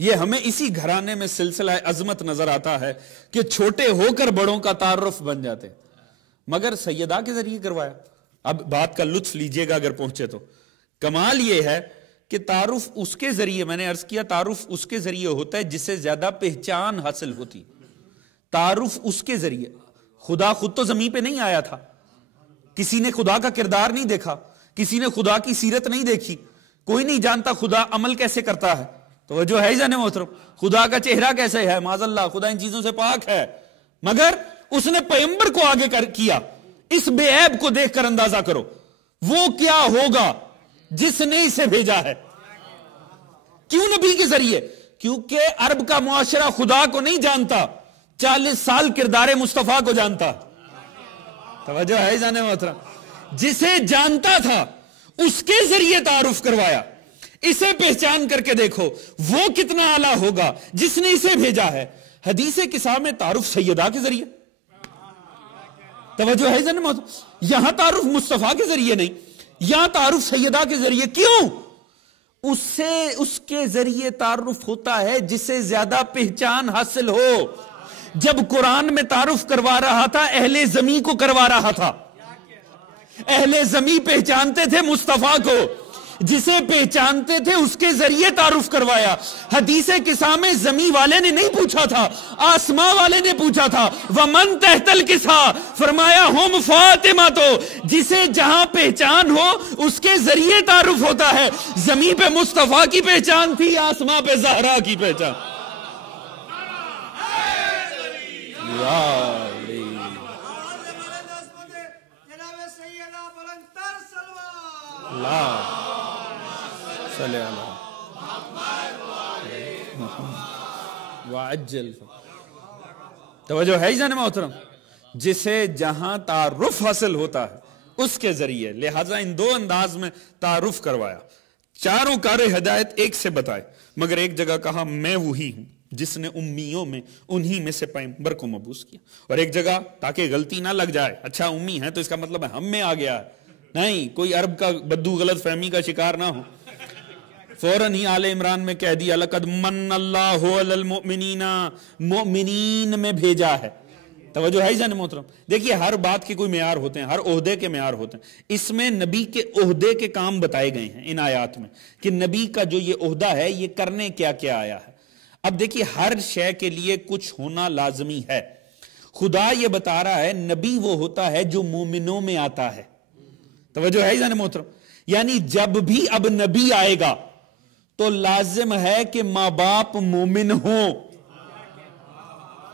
یہ ہمیں اسی گھرانے میں سلسلہ عظمت نظر آتا ہے کہ چھوٹے ہو کر بڑوں کا تعارف بن جاتے، مگر سیدہ کے ذریعے کروایا۔ اب بات کا لطف لیجئے گا اگر پہنچے تو، کمال یہ ہے کہ تعارف اس کے ذریعے، میں نے عرض کیا تعارف اس کے ذریعے ہوتا ہے جس سے زیادہ پہچان حاصل ہوتی۔ تعارف اس کے ذریعے، خدا خود تو زمین پہ نہیں آیا تھا، کسی نے خدا کا کردار نہیں دیکھا، کسی نے خدا کی سیرت نہیں دیکھی، کوئی نہیں جانتا خدا عمل کیسے کرتا ہے، توجہ ہے جانے محترم، خدا کا چہرہ کیسے ہے، معاذ اللہ خدا ان چیزوں سے پاک ہے، مگر اس نے پیغمبر کو آگے کیا۔ اس بے عیب کو دیکھ کر اندازہ کرو وہ کیا ہوگا جس نے اسے بھیجا ہے۔ کیوں نبی کے ذریعے؟ کیونکہ عرب کا معاشرہ خدا کو نہیں جانتا، 40 سال کردار مصطفیٰ کو جانتا۔ توجہ ہے جانے محترم، جسے جانتا تھا اس کے ذریعے تعارف کروایا۔ اسے پہچان کر کے دیکھو وہ کتنا اعلیٰ ہوگا جس نے اسے بھیجا ہے۔ حدیث قصہ میں تعارف سیدہ کے ذریعے، توجہ ہے جانے محترم، یہاں تعارف مصطفیٰ کے ذریعے نہیں، یہاں تعارف سیدہ کے ذریعے۔ کیوں؟ اس کے ذریعے تعارف ہوتا ہے جسے زیادہ پہچان حاصل ہو۔ جب قرآن میں تعارف کروا رہا تھا اہل زمین کو کروا رہا تھا، اہل زمین پہچانتے تھے مصطفیٰ کو، جسے پہچانتے تھے اس کے ذریعے تعارف کروایا۔ حدیث قصہ میں زمین والے نے نہیں پوچھا تھا، آسماں والے نے پوچھا تھا، وَمَن تَحْتَ الْقِصَى، فرمایا ہم فاطمہ تو، جسے جہاں پہچان ہو اس کے ذریعے تعارف ہوتا ہے۔ زمین پہ مصطفیٰ کی پہچان تھی، آسماں پہ زہرا کی پہچان۔ توجہ ہے جانے محترم، جسے جہاں تعارف حاصل ہوتا ہے اس کے ذریعے، لہذا ان دو انداز میں تعارف کروایا۔ چاروں کار ہدایت ایک سے بتائے، مگر ایک جگہ کہا میں وہی ہوں جس نے امیوں میں انہی میں سے پیغمبر کو مبعوث کیا، اور ایک جگہ تاکہ غلطی نہ لگ جائے، اچھا امی ہے تو اس کا مطلب ہے ہم میں آ گیا ہے، نہیں، کوئی عرب کا بدو غلط فہمی کا شکار نہ ہو۔ فوراً ہی آل عمران میں کہہ دیا لَقَدْ مَنَّ اللَّهُ عَلَى الْمُؤْمِنِينَ، مومنین میں بھیجا ہے۔ توجہ ہے جانے محترم، دیکھیے ہر بات کے کوئی معیار ہوتے ہیں، ہر عہدے کے معیار ہوتے ہیں، اس میں نبی کے عہدے کے کام بتائے گئے ہیں ان آیات میں، کہ نبی کا جو یہ عہدہ ہے یہ کرنے کیا کیا آیا ہے۔ اب دیکھیے ہر شے کے لیے کچھ ہونا لازمی ہے۔ خدا یہ بتا رہا ہے نبی وہ ہوتا ہے جو مومنوں میں آتا ہے۔ توجہ ہے جانے محترم، یعنی جب بھی اب نبی آئے گا تو لازم ہے کہ ماں باپ مومن ہوں۔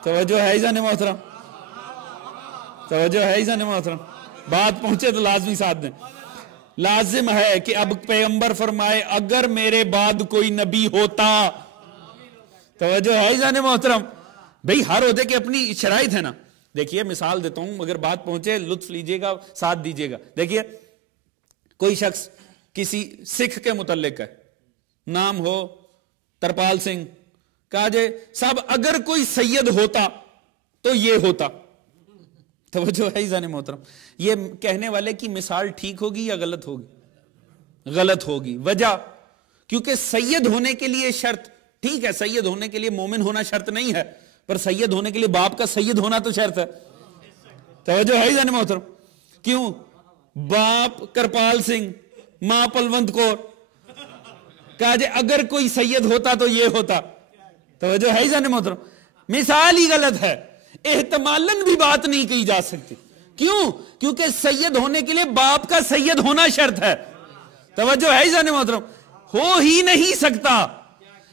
توجہ ہے جانے محترم، توجہ ہے جانے محترم، بات پہنچے تو لازمی ساتھ دیں۔ لازم ہے کہ اب پیغمبر فرمائے اگر میرے بعد کوئی نبی ہوتا، توجہ ہے جانے محترم، بھئی ہر عہدے کے اپنی شرائط ہے نا۔ دیکھیے مثال دیتا ہوں، اگر بات پہنچے لطف لیجئے گا، ساتھ دیجئے گا۔ دیکھیے کوئی شخص کسی سکھ کے متعلق ہے، نام ہو ترپال سنگھ، کہا جائے صاحب اگر کوئی سید ہوتا تو یہ ہوتا۔ توجہ ہے جانے محترم، یہ کہنے والے کی مثال ٹھیک ہوگی یا غلط ہوگی؟ غلط ہوگی۔ وجہ کیونکہ سید ہونے کے لیے شرط، ٹھیک ہے سید ہونے کے لیے مومن ہونا شرط نہیں ہے، پر سید ہونے کے لیے باپ کا سید ہونا تو شرط ہے۔ توجہ ہے جانے محترم، کیوں؟ باپ کرپال سنگھ، ماں پلوند کور، کہا جائے اگر کوئی سید ہوتا تو یہ ہوتا۔ توجہ ہے جانے محترم، مثال ہی غلط ہے، احتمالاً بھی بات نہیں کہی جا سکتی۔ کیوں؟ کیونکہ سید ہونے کے لیے باپ کا سید ہونا شرط ہے۔ توجہ ہے جانے محترم، ہو ہی نہیں سکتا۔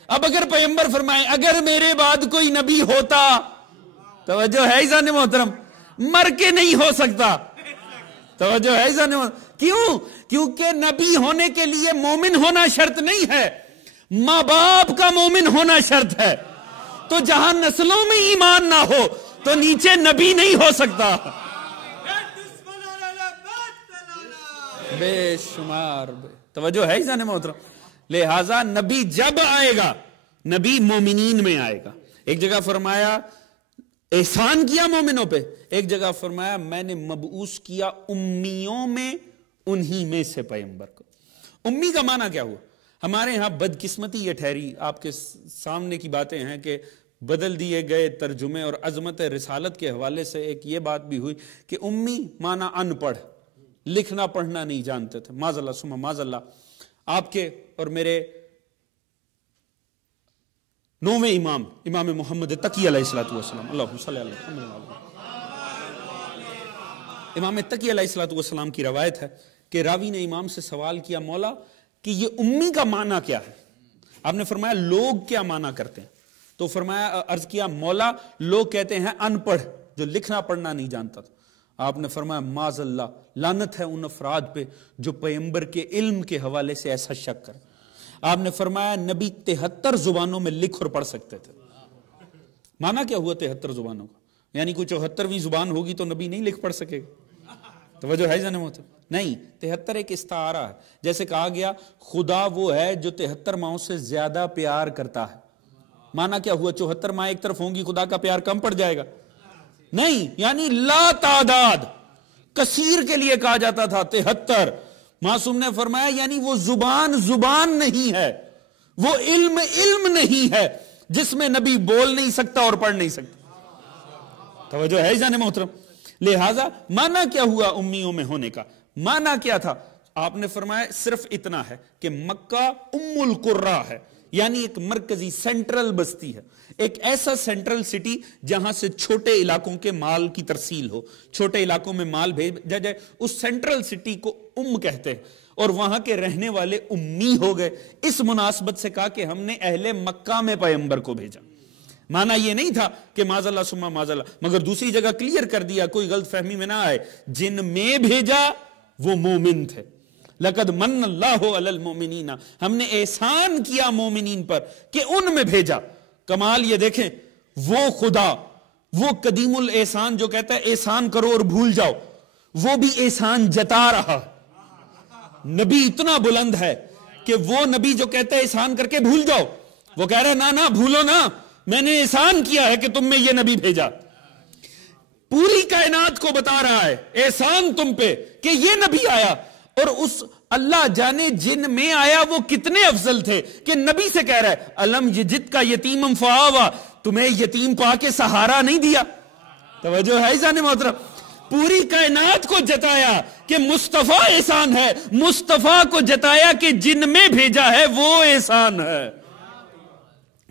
اب اگر پیغمبر فرمائیں اگر میرے بعد کوئی نبی ہوتا، توجہ ہے جانے محترم، مر کے نہیں ہو سکتا۔ توجہ ہے جانے محترم، کیوں؟ کیونکہ نبی ہونے کے لیے مومن ہونا شرط نہیں ہے، ماں باپ کا مومن ہونا شرط ہے۔ تو جہاں نسلوں میں ایمان نہ ہو تو نیچے نبی نہیں ہو سکتا۔ بے شمار توجہ ہے عزیزان محترم. لہذا نبی جب آئے گا نبی مومنین میں آئے گا. ایک جگہ فرمایا احسان کیا مومنوں پہ, ایک جگہ فرمایا میں نے مبعوث کیا امیوں میں انہی میں سے پیغمبر کو. امی کا معنی کیا ہوا؟ ہمارے ہاں بدقسمتی یہ ٹھہری, آپ کے سامنے کی باتیں ہیں کہ بدل دیے گئے ترجمے اور عظمت رسالت کے حوالے سے ایک یہ بات بھی ہوئی کہ امی معنی ان پڑھ, لکھنا پڑھنا نہیں جانتے تھے. معاذ اللہ ثم معاذ اللہ. آپ کے اور میرے 9ویں امام محمد تقی علیہ السلام, اللہم صلی اللہ علیہ وسلم, امام تقی علیہ السلام کی روایت ہے کہ راوی نے امام سے سوال کیا, مولا کہ یہ امی کا معنی کیا ہے؟ آپ نے فرمایا لوگ کیا معنی کرتے ہیں؟ تو فرمایا, عرض کیا مولا لوگ کہتے ہیں ان پڑھ جو لکھنا پڑھنا نہیں جانتا تھا. آپ نے فرمایا معاذ اللہ, لعنت ہے ان افراد پہ جو پیغمبر کے علم کے حوالے سے ایسا شک کریں. آپ نے فرمایا نبی 73 زبانوں میں لکھ اور پڑھ سکتے تھے. معنی کیا ہوا 73 زبانوں کا؟ یعنی کوئی 74ویں زبان ہوگی تو نبی نہیں لکھ پڑھ سکے گا. توجہ ہے جانے محترم؟ نہیں, 73 ایک استعارہ ہے. جیسے کہا گیا خدا وہ ہے جو 73 ماؤں سے زیادہ پیار کرتا ہے. معنی کیا ہوا 74 ماں ایک طرف ہوں گی, خدا کا پیار کم پڑ جائے گا؟ نہیں, یعنی لا تعداد کثیر کے لیے کہا جاتا تھا 73. معصوم نے فرمایا یعنی وہ زبان نہیں ہے, وہ علم نہیں ہے جس میں نبی بول نہیں سکتا اور پڑھ نہیں سکتا. توجہ ہے جانے محترم؟ لہٰذا معنی کیا ہوا امیوں میں ہونے کا؟ معنی کیا تھا؟ آپ نے فرمایا صرف اتنا ہے کہ مکہ ام القرى ہے, یعنی ایک مرکزی سینٹرل بستی ہے, ایک ایسا سینٹرل سٹی جہاں سے چھوٹے علاقوں کے مال کی ترسیل ہو, چھوٹے علاقوں میں مال بھیجا جائے. اس سینٹرل سٹی کو کہتے ہیں, اور وہاں کے رہنے والے امی ہو گئے. اس مناسبت سے کہا کہ ہم نے اہل مکہ میں پیغمبر کو بھیجا. معنی یہ نہیں تھا کہ معاذ اللہ ثم معاذ اللہ, مگر دوسری جگہ کلیئر کر دیا, کوئی غلط فہمی میں نہ آئے, جن میں بھیجا وہ مومن تھے. لقد من اللہ علی المؤمنین, ہم نے احسان کیا مومنین پر کہ ان میں بھیجا. کمال یہ دیکھیں, وہ خدا, وہ قدیم الاحسان جو کہتا ہے احسان کرو اور بھول جاؤ, وہ بھی احسان جتا رہا. نبی اتنا بلند ہے کہ وہ نبی جو کہتا ہے احسان کر کے بھول جاؤ, وہ کہہ رہا ہے نہ بھولو نہ, میں نے احسان کیا ہے کہ تم میں یہ نبی بھیجا. پوری کائنات کو بتا رہا ہے احسان تم پہ کہ یہ نبی آیا, اور اس اللہ جانے جن میں آیا وہ کتنے افضل تھے کہ نبی سے کہہ رہا ہے الم یجد کا یتیمم فآوا, تمہیں یتیم پا کے سہارا نہیں دیا. توجہ ہے جانے محترم؟ پوری کائنات کو جتایا کہ مصطفیٰ احسان ہے, مصطفیٰ کو جتایا کہ جن میں بھیجا ہے وہ احسان ہے.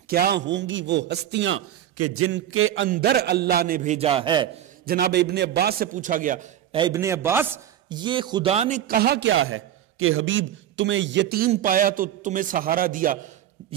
کیا ہوں گی وہ ہستیاں کہ جن کے اندر اللہ نے بھیجا ہے. جناب ابن عباس سے پوچھا گیا, اے ابن عباس یہ خدا نے کہا کیا ہے کہ حبیب تمہیں یتیم پایا تو تمہیں سہارا دیا؟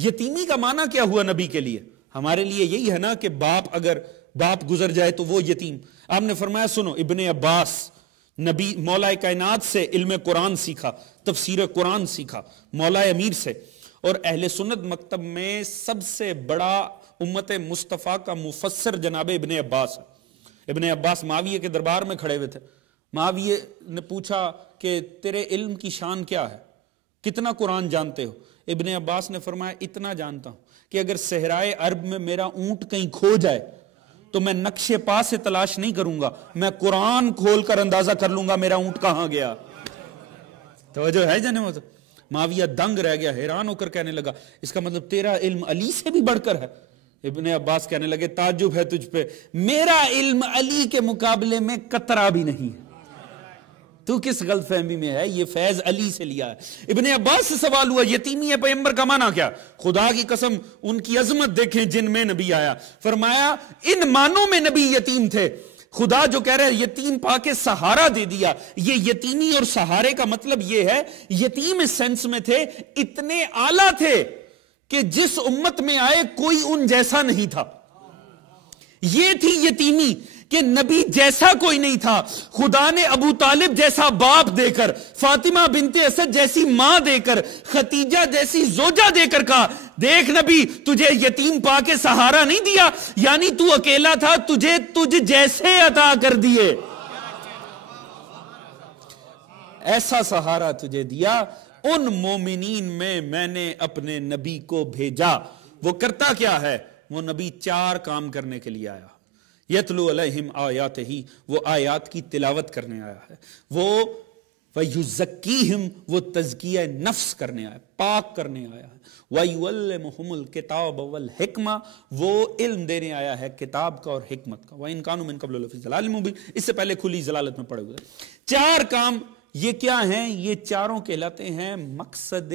یتیمی کا معنی کیا ہوا نبی کے لیے؟ ہمارے لیے یہی ہے نا کہ اگر باپ گزر جائے تو وہ یتیم. آپ نے فرمایا سنو, ابن عباس نبی مولا کائنات سے علم قرآن سیکھا, تفسیر قرآن سیکھا مولا امیر سے, اور اہل سنت مکتب میں سب سے بڑا امت مصطفیٰ کا مفسر جناب ابن عباس ہے. ابن عباس معاویہ کے دربار میں کھڑے ہوئے تھے. معاویہ نے پوچھا کہ تیرے علم کی شان کیا ہے, کتنا قرآن جانتے ہو؟ ابن عباس نے فرمایا اتنا جانتا ہوں کہ اگر صحرائے عرب میں میرا اونٹ کہیں کھو جائے تو میں نقش پا سے تلاش نہیں کروں گا, میں قرآن کھول کر اندازہ کر لوں گا میرا اونٹ کہاں گیا. توجہ ہے جانے محترم؟ معاویہ دنگ رہ گیا, حیران ہو کر کہنے لگا اس کا مطلب تیرا علم علی سے بھی بڑھ کر ہے. ابن عباس کہنے لگے تعجب ہے تجھ پہ, میرا علم علی کے مقابلے میں قطرہ بھی نہیں ہے. تو کس غلط فہمی میں ہے, یہ فیض علی سے لیا ہے. ابن عباس سے سوال ہوا یتیمی پیغمبر کا معنی کیا؟ خدا کی قسم ان کی عظمت دیکھیں جن میں نبی آیا. فرمایا ان معنوں میں نبی یتیم تھے. خدا جو کہہ رہا ہے یتیم پا کے سہارا دے دیا, یہ یتیمی اور سہارے کا مطلب یہ ہے یتیم اس سینس میں تھے اتنے اعلیٰ تھے کہ جس امت میں آئے کوئی ان جیسا نہیں تھا. یہ تھی یتیمی کہ نبی جیسا کوئی نہیں تھا. خدا نے ابو طالب جیسا باپ دے کر, فاطمہ بنت اسد جیسی ماں دے کر, خدیجہ جیسی زوجہ دے کر کہا دیکھ نبی تجھے یتیم پا کے سہارا نہیں دیا, یعنی تو اکیلا تھا, تجھ جیسے عطا کر دیے. ایسا سہارا تجھے دیا، ان مومنین میں نے اپنے نبی کو بھیجا۔ وہ کرتا کیا ہے؟ وہ نبی 4 کام کرنے کے لیے آیا۔ یتلو علیہم آیاتہ، وہ آیات کی تلاوت کرنے آیا ہے۔ وہ وَيُزَكِّيهِمْ، وہ تزکیہ نفس کرنے آیا، پاک کرنے آیا ہے۔ وَيُعَلِّمُهُمُ الْكِتَابَ وَالْحِكْمَةَ، وہ علم دینے آیا ہے کتاب کا اور حکمت کا۔ وَإِن كَانُوا مِن قَبْلُ لَفِي ضَلَالٍ مُبِينٍ، اس سے پہلے کھلی ضلالت میں پڑے ہوئے۔ 4 کام یہ کیا ہیں؟ یہ چاروں کہلاتے ہیں مقصد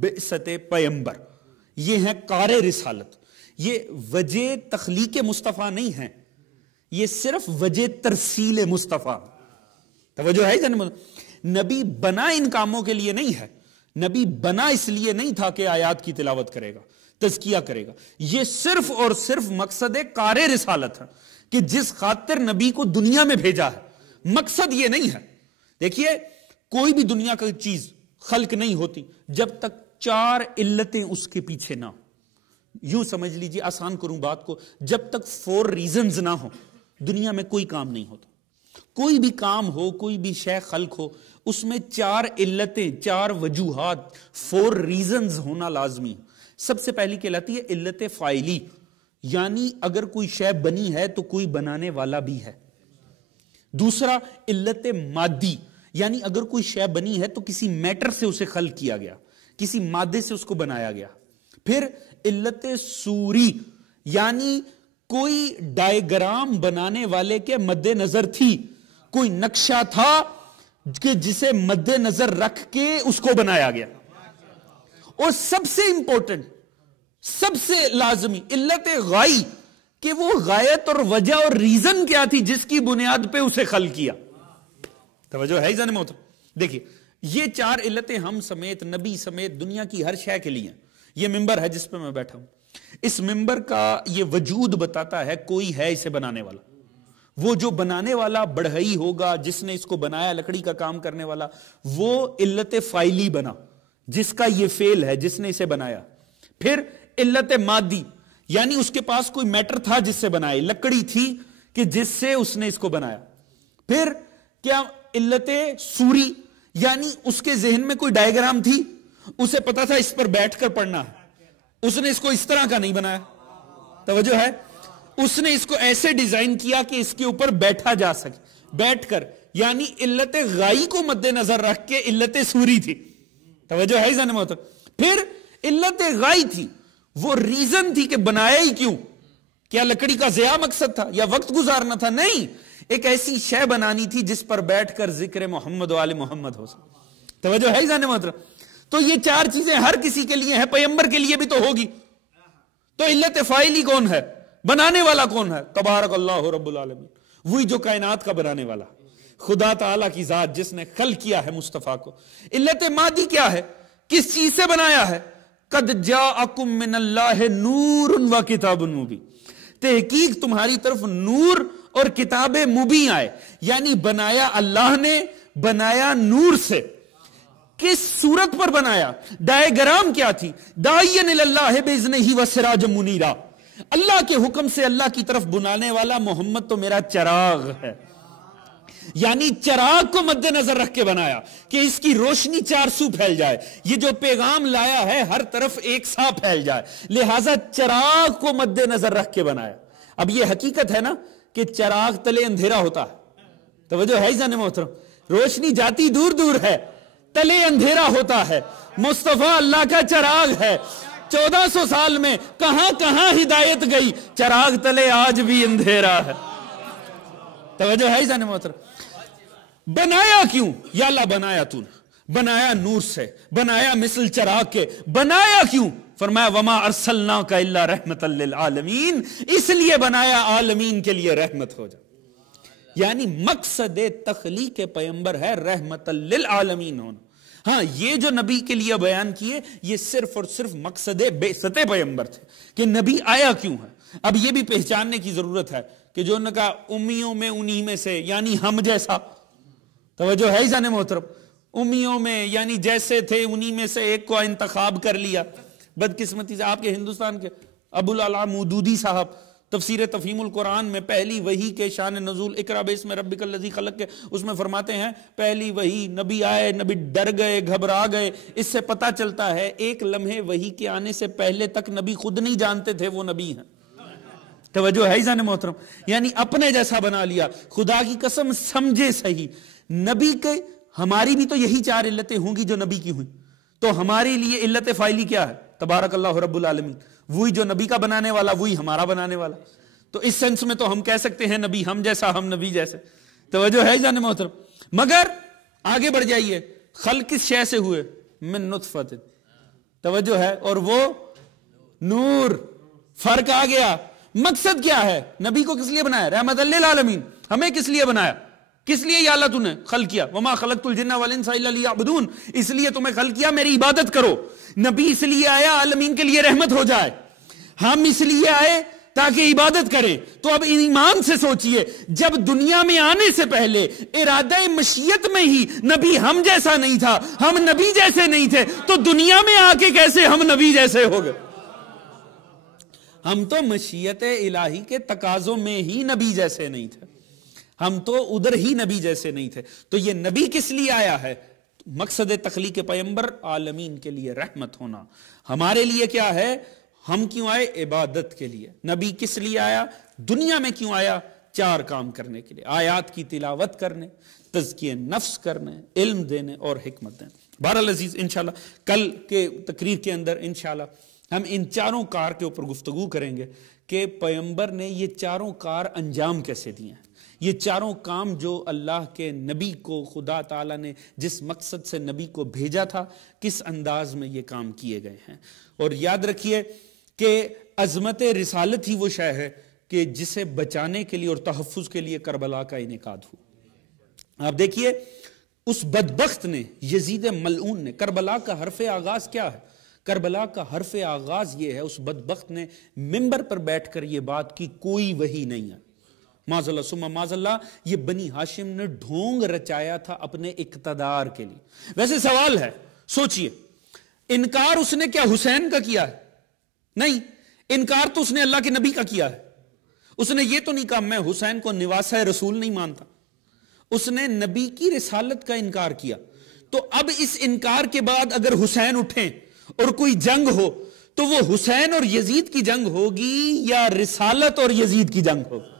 بعثت پیغمبر، یہ ہیں کار رسالت۔ یہ وجہ تخلیق مصطفیٰ نہیں ہے، یہ صرف وجہ ترسیل مصطفیٰ۔ توجہ ہے جناب؟ نبی بنا ان کاموں کے لیے نہیں ہے، نبی بنا اس لیے نہیں تھا کہ آیات کی تلاوت کرے گا، تزکیہ کرے گا۔ یہ صرف اور صرف مقصد کار رسالت ہے کہ جس خاطر نبی کو دنیا میں بھیجا ہے، مقصد یہ نہیں ہے۔ دیکھیے کوئی بھی دنیا کا چیز خلق نہیں ہوتی جب تک 4 علتیں اس کے پیچھے نہ ہو۔ یوں سمجھ لیجیے، آسان کروں بات کو، جب تک 4 ریزنز نہ ہو دنیا میں کوئی کام نہیں ہوتا۔ کوئی بھی کام ہو، کوئی بھی شے خلق ہو، اس میں 4 علتیں، 4 وجوہات، 4 ریزنز ہونا لازمی ہے۔ سب سے پہلی کہلاتی ہے علت فاعلی، یعنی اگر کوئی شے بنی ہے تو کوئی بنانے والا بھی ہے۔ دوسرا علت مادی، یعنی اگر کوئی شے بنی ہے تو کسی میٹر سے اسے خلق کیا گیا، کسی مادے سے اس کو بنایا گیا۔ پھر علت صوری، یعنی کوئی ڈائیگرام بنانے والے کے مد نظر تھی، کوئی نقشہ تھا کہ جسے مد نظر رکھ کے اس کو بنایا گیا۔ اور سب سے امپورٹنٹ، سب سے لازمی علت غائی، کہ وہ غایت اور وجہ اور ریزن کیا تھی جس کی بنیاد پہ اسے خلق کیا۔ توجہ ہے جان محترم؟ دیکھیے یہ 4 علتیں ہم سمیت، نبی سمیت دنیا کی ہر شے کے لیے۔ یہ ممبر ہے جس پہ میں بیٹھا ہوں، اس ممبر کا یہ وجود بتاتا ہے کوئی ہے اسے بنانے والا۔ وہ جو بنانے والا بڑھئی ہوگا، جس نے اس کو بنایا، لکڑی کا کام کرنے والا، وہ علت فائلی بنا، جس کا یہ فعل ہے، جس نے اسے بنایا۔ پھر علت مادی، یعنی اس کے پاس کوئی میٹر تھا جس سے بنایا، لکڑی تھی کہ جس سے اس نے اس کو بنایا۔ پھر کیا علت صوری، یعنی اس کے ذہن میں کوئی ڈائیگرام تھی، اسے پتا تھا اس پر بیٹھ کر پڑھنا ہے، اس نے اس کو اس طرح کا نہیں بنایا۔ توجہ ہے؟ اس نے اس کو ایسے ڈیزائن کیا کہ اس کے اوپر بیٹھا جا سکے، بیٹھ کر، یعنی علت غائی کو مد نظر رکھ کے علت صوری تھی۔ توجہ ہے ذہن میں؟ پھر علت غائی تھی، وہ ریزن تھی کہ بنایا ہی کیوں؟ کیا لکڑی کا ضیاء مقصد تھا یا وقت گزارنا تھا؟ نہیں، ایک ایسی شے بنانی تھی جس پر بیٹھ کر ذکر محمد و آل محمد ہو سکے۔ توجہ ہے ذہن میں؟ تو یہ 4 چیزیں ہر کسی کے لیے ہیں، پیغمبر کے لیے بھی تو ہوگی۔ تو علت فاعلی کون ہے؟ بنانے والا کون ہے؟ تبارک اللہ رب العالمین، وہی جو کائنات کا بنانے والا، خدا تعالیٰ کی ذات جس نے خلق کیا ہے مصطفیٰ کو۔ علت مادی کیا ہے؟ کس چیز سے بنایا ہے؟ قد جاءکم من اللہ نور و کتاب مبین، تحقیق تمہاری طرف نور اور کتاب مبین آئے، یعنی بنایا اللہ نے، بنایا نور سے۔ کس صورت پر بنایا؟ ڈائیگرام کیا تھی؟ داعین اللہ باذنہ وسراجا منیرا، اللہ کے حکم سے اللہ کی طرف بنانے والا محمد تو میرا چراغ ہے، یعنی چراغ کو مد نظر رکھ کے بنایا کہ اس کی روشنی 4 سو پھیل جائے، یہ جو پیغام لایا ہے ہر طرف ایک سا پھیل جائے، لہٰذا چراغ کو مد نظر رکھ کے بنایا۔ اب یہ حقیقت ہے نا کہ چراغ تلے اندھیرا ہوتا ہے۔ توجہ ہے ذہن محترم؟ روشنی جاتی دور دور ہے، تلے اندھیرا ہوتا ہے۔ مصطفیٰ اللہ کا چراغ ہے، 1400 سال میں کہاں کہاں ہدایت گئی، چراغ تلے آج بھی اندھیرا ہے۔ توجہ ہے ذہن محترم؟ بنایا کیوں؟ یا اللہ بنایا تو نے، بنایا نور سے، بنایا مثل چراغ کے، بنایا کیوں؟ فرمایا وما ارسلناک الا رحمتا للعالمین، اس لیے بنایا عالمین کے لیے رحمت ہو جائے۔ یعنی مقصد تخلیق پیغمبر ہے رحمت للعالمین ہونا۔ ہاں یہ جو نبی کے لیے بیان کیے یہ صرف اور صرف مقصد بعثت پیغمبر تھے کہ نبی آیا کیوں ہے۔ اب یہ بھی پہچاننے کی ضرورت ہے کہ جو نے کہا امیوں میں انہی میں سے، یعنی ہم جیسا۔ توجہ ہے ذہن محترم؟ امیوں میں یعنی جیسے تھے انہی میں سے ایک کو انتخاب کر لیا۔ بدقسمتی سے آپ کے ہندوستان کے ابو العلا مودودی صاحب تفسیر تفہیم القرآن میں پہلی وحی کے شان نزول اقرا باسم ربک الذی خلق کے اس میں فرماتے ہیں پہلی وحی نبی آئے، نبی ڈر گئے، گھبرا گئے. اس سے پتہ چلتا ہے ایک لمحے وحی کے آنے سے پہلے تک نبی خود نہیں جانتے تھے وہ نبی ہیں. توجہ ہے عزیزان محترم، یعنی اپنے جیسا بنا لیا. خدا کی قسم سمجھے صحیح، نبی کے ہماری بھی تو یہی 4 علتیں ہوں گی جو نبی کی ہوئیں، تو ہمارے لیے علت فاعلی کیا ہے؟ تبارک اللہ رب العالمین. وہی جو نبی کا بنانے والا وہی ہمارا بنانے والا. تو اس سینس میں تو ہم کہہ سکتے ہیں نبی ہم جیسا، ہم نبی جیسے. توجہ ہے جان محترم. مگر آگے بڑھ جائیے، خلق کس شے سے ہوئے؟ من نطفت. توجہ ہے، اور وہ نور. فرق آ گیا. مقصد کیا ہے؟ نبی کو کس لیے بنایا؟ رحمت للعالمین. ہمیں کس لیے بنایا؟ کس لیے یا اللہ تو نے خلق کیا؟ وما خلقت الجن والانس الا لیعبدون. اس لیے تمہیں خلق کیا میری عبادت کرو. نبی اس لیے آیا عالمین کے لیے رحمت ہو جائے، ہم اس لیے آئے تاکہ عبادت کریں. تو اب ایمان سے سوچئے، جب دنیا میں آنے سے پہلے ارادہ مشیت میں ہی نبی ہم جیسا نہیں تھا، ہم نبی جیسے نہیں تھے، تو دنیا میں آ کے کیسے ہم نبی جیسے ہو گئے؟ ہم تو مشیت الہی کے تقاضوں میں ہی نبی جیسے نہیں تھے، ہم تو ادھر ہی نبی جیسے نہیں تھے. تو یہ نبی کس لیے آیا ہے؟ مقصد تخلیق پیغمبر عالمین کے لیے رحمت ہونا. ہمارے لیے کیا ہے؟ ہم کیوں آئے؟ عبادت کے لیے. نبی کس لیے آیا؟ دنیا میں کیوں آیا؟ 4 کام کرنے کے لیے. آیات کی تلاوت کرنے، تزکیہ نفس کرنے، علم دینے اور حکمت دینے. بہرحال عزیز انشاءاللہ کل کے تقریر کے اندر انشاءاللہ ہم ان 4 کار کے اوپر گفتگو کریں گے کہ پیغمبر نے یہ 4 کار انجام کیسے دیے ہیں. یہ 4 کام جو اللہ کے نبی کو خدا تعالیٰ نے جس مقصد سے نبی کو بھیجا تھا، کس انداز میں یہ کام کیے گئے ہیں. اور یاد رکھیے کہ عظمت رسالت ہی وہ شے ہے کہ جسے بچانے کے لیے اور تحفظ کے لیے کربلا کا انعقاد ہو. آپ دیکھیے اس بدبخت نے، یزید ملعون نے، کربلا کا حرف آغاز کیا ہے؟ کربلا کا حرف آغاز یہ ہے، اس بدبخت نے منبر پر بیٹھ کر یہ بات کی کوئی وحی نہیں ہے. معاذ اللہ ثم معاذ اللہ، یہ بنی ہاشم نے ڈھونگ رچایا تھا اپنے اقتدار کے لیے. ویسے سوال ہے، سوچئے، انکار اس نے کیا حسین کا کیا ہے؟ نہیں، انکار تو اس نے اللہ کے نبی کا کیا ہے. اس نے یہ تو نہیں کہا میں حسین کو نواسہ رسول نہیں مانتا، اس نے نبی کی رسالت کا انکار کیا. تو اب اس انکار کے بعد اگر حسین اٹھیں اور کوئی جنگ ہو تو وہ حسین اور یزید کی جنگ ہوگی یا رسالت اور یزید کی جنگ ہوگی؟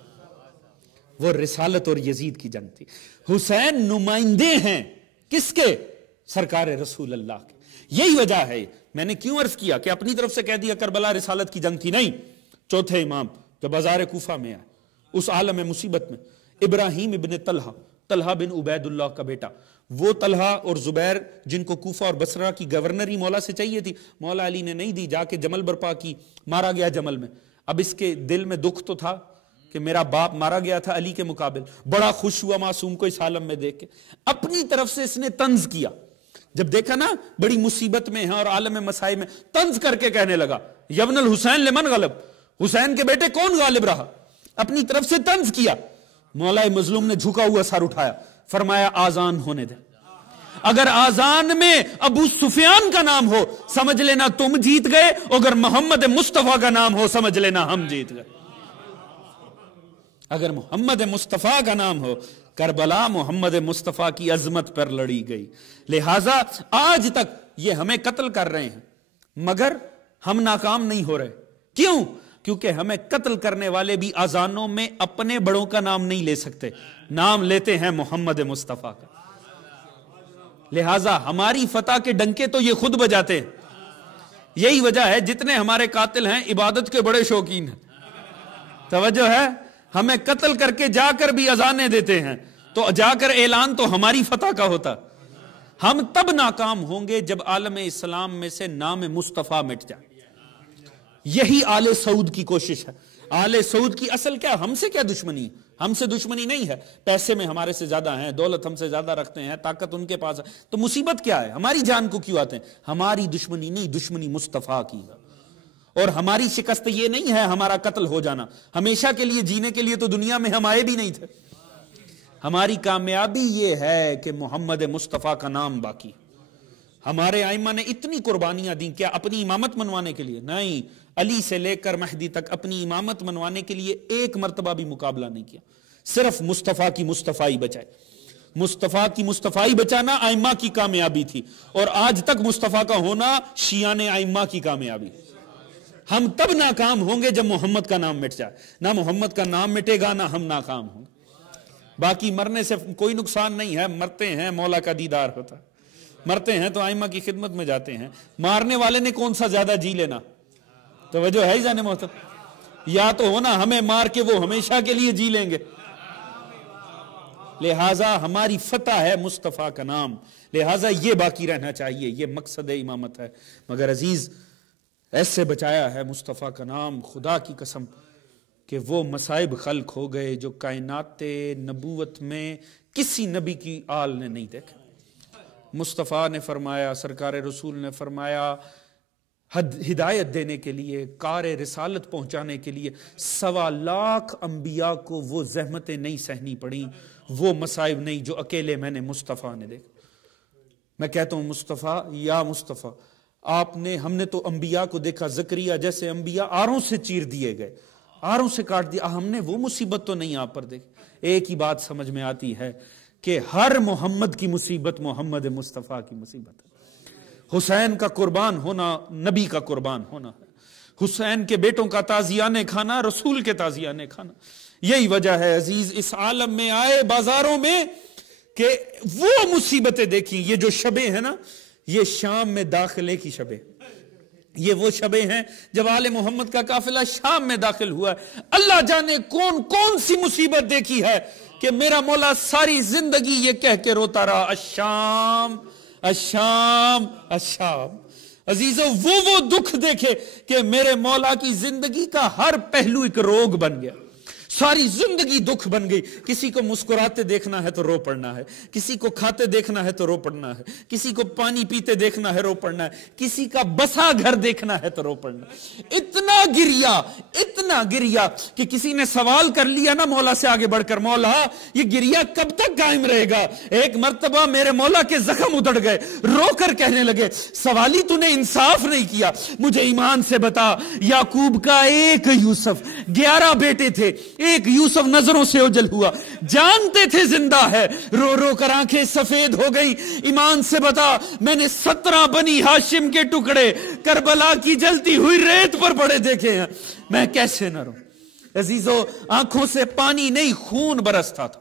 وہ رسالت اور یزید کی جنگ تھی. حسین نمائندے ہیں کس کے؟ سرکار رسول اللہ کے. یہی وجہ ہے میں نے کیوں عرض کیا کہ اپنی طرف سے کہہ دیا کربلا رسالت کی جنگ تھی. نہیں، چوتھے امام جب بازار کوفہ میں آئے، اس عالم مصیبت میں ابراہیم ابن طلحہ بن عبید اللہ کا بیٹا، وہ طلحہ اور زبیر جن کو کوفہ اور بصرہ کی گورنری مولا سے چاہیے تھی، مولا علی نے نہیں دی، جا کے جمل برپا کی، مارا گیا جمل میں. اب اس کے دل میں دکھ تو تھا کہ میرا باپ مارا گیا تھا علی کے مقابل. بڑا خوش ہوا معصوم کو اس عالم میں دیکھ کے. اپنی طرف سے اس نے طنز کیا. جب دیکھا نا بڑی مصیبت میں ہے اور عالم مسائل میں، طنز کر کے کہنے لگا یبن الحسین لمن غلب، حسین کے بیٹے کون غالب رہا. اپنی طرف سے طنز کیا. مولا مظلوم نے جھکا ہوا سر اٹھایا، فرمایا آذان ہونے دے. اگر آذان میں ابو سفیان کا نام ہو سمجھ لینا تم جیت گئے، اگر محمد مصطفیٰ کا نام ہو سمجھ لینا ہم جیت گئے. اگر محمد مصطفیٰ کا نام ہو، کربلا محمد مصطفیٰ کی عظمت پر لڑی گئی. لہٰذا آج تک یہ ہمیں قتل کر رہے ہیں مگر ہم ناکام نہیں ہو رہے. کیوں؟ کیونکہ ہمیں قتل کرنے والے بھی اذانوں میں اپنے بڑوں کا نام نہیں لے سکتے، نام لیتے ہیں محمد مصطفیٰ کا. لہٰذا ہماری فتح کے ڈنکے تو یہ خود بجاتے ہیں. یہی وجہ ہے جتنے ہمارے قاتل ہیں عبادت کے بڑے شوقین ہیں. توجہ ہے، ہمیں قتل کر کے جا کر بھی اذانیں دیتے ہیں، تو جا کر اعلان تو ہماری فتح کا ہوتا. ہم تب ناکام ہوں گے جب عالم اسلام میں سے نام مصطفیٰ مٹ جائے. یہی آل سعود کی کوشش ہے. آل سعود کی اصل کیا؟ ہم سے کیا دشمنی؟ ہم سے دشمنی نہیں ہے، پیسے میں ہمارے سے زیادہ ہیں، دولت ہم سے زیادہ رکھتے ہیں، طاقت ان کے پاس ہے، تو مصیبت کیا ہے؟ ہماری جان کو کیوں آتے ہیں؟ ہماری دشمنی نہیں، دشمنی مصطفیٰ کی ہے. اور ہماری شکست یہ نہیں ہے ہمارا قتل ہو جانا. ہمیشہ کے لیے جینے کے لیے تو دنیا میں ہم آئے بھی نہیں تھے. ہماری کامیابی یہ ہے کہ محمد مصطفیٰ کا نام باقی. ہمارے ائمہ نے اتنی قربانیاں دی کیا اپنی امامت منوانے کے لیے؟ نہیں، علی سے لے کر مہدی تک اپنی امامت منوانے کے لیے ایک مرتبہ بھی مقابلہ نہیں کیا، صرف مصطفیٰ کی مصطفائی بچائے۔ مصطفیٰ کی مصطفائی بچانا ائمہ کی کامیابی تھی، اور آج تک مصطفیٰ کا ہونا شیعان ائمہ کی کامیابی۔ ہم تب ناکام ہوں گے جب محمد کا نام مٹ جائے، نہ محمد کا نام مٹے گا نہ ہم ناکام ہوں گے۔ باقی مرنے سے کوئی نقصان نہیں ہے، مرتے ہیں مولا کا دیدار ہوتا ہے، مرتے ہیں تو ائمہ کی خدمت میں جاتے ہیں۔ مارنے والے نے کون سا زیادہ جی لینا؟ توجہ ہے جانے محترم؟ یا تو ہونا ہمیں مار کے وہ ہمیشہ کے لیے جی لیں گے۔ لہٰذا ہماری فتح ہے مصطفیٰ کا نام، لہٰذا یہ باقی رہنا چاہیے، یہ مقصد امامت ہے۔ مگر عزیز ایسے بچایا ہے مصطفیٰ کا نام، خدا کی قسم کہ وہ مصائب خلق ہو گئے جو کائنات نبوت میں کسی نبی کی آل نے نہیں دیکھا۔ مصطفیٰ نے فرمایا، سرکار رسول نے فرمایا، ہدایت دینے کے لیے، کار رسالت پہنچانے کے لیے 1.25 لاکھ انبیاء کو وہ زحمتیں نہیں سہنی پڑیں، وہ مصائب نہیں جو اکیلے میں نے مصطفیٰ نے دیکھا۔ میں کہتا ہوں مصطفیٰ یا مصطفیٰ، ہم نے تو انبیاء کو دیکھا، زکریا جیسے انبیاء آروں سے چیر دیے گئے، آروں سے کاٹ دیا، ہم نے وہ مصیبت تو نہیں آپ پر دیکھی۔ ایک ہی بات سمجھ میں آتی ہے کہ ہر محمد کی مصیبت محمد مصطفیٰ کی مصیبت ہے۔ حسین کا قربان ہونا نبی کا قربان ہونا ہے، حسین کے بیٹوں کا تازیانے کھانا رسول کے تازیانے کھانا۔ یہی وجہ ہے عزیز اس عالم میں آئے بازاروں میں کہ وہ مصیبتیں دیکھیں۔ یہ جو شبیں ہیں نا، یہ شام میں داخلے کی شبیں، یہ وہ شبیں ہیں جب آل محمد کا قافلہ شام میں داخل ہوا ہے۔ اللہ جانے کون کون سی مصیبت دیکھی ہے کہ میرا مولا ساری زندگی یہ کہہ کے روتا رہا، الشام الشام الشام۔ عزیزو وہ دکھ دیکھے کہ میرے مولا کی زندگی کا ہر پہلو ایک روگ بن گیا، ساری زندگی دکھ بن گئی۔ کسی کو مسکراتے دیکھنا ہے تو رو پڑنا ہے، کسی کو کھاتے دیکھنا ہے تو رو پڑنا ہے، کسی کو پانی پیتے دیکھنا ہے رو پڑنا ہے، کسی کا بسا گھر دیکھنا ہے تو رو پڑنا ہے۔ اتنا گریا کہ کسی نے سوال کر لیا نا مولا سے آگے بڑھ کر، مولا یہ گریا کب تک قائم رہے گا؟ ایک مرتبہ میرے مولا کے زخم ادڑ گئے، رو کر کہنے لگے، سوالی تو نے انصاف نہیں کیا، مجھے ایمان سے بتا، یعقوب کا ایک یوسف، 11 بیٹے تھے، ایک یوسف نظروں سے اوجھل ہوا، جانتے تھے زندہ ہے، رو رو کر آنکھیں سفید ہو گئی، ایمان سے بتا میں نے 17 بنی ہاشم کے ٹکڑے کربلا کی جلتی ہوئی ریت پر پڑے دیکھے ہیں، میں کیسے نہ رو؟ عزیزو آنکھوں سے پانی نہیں خون برستا تھا۔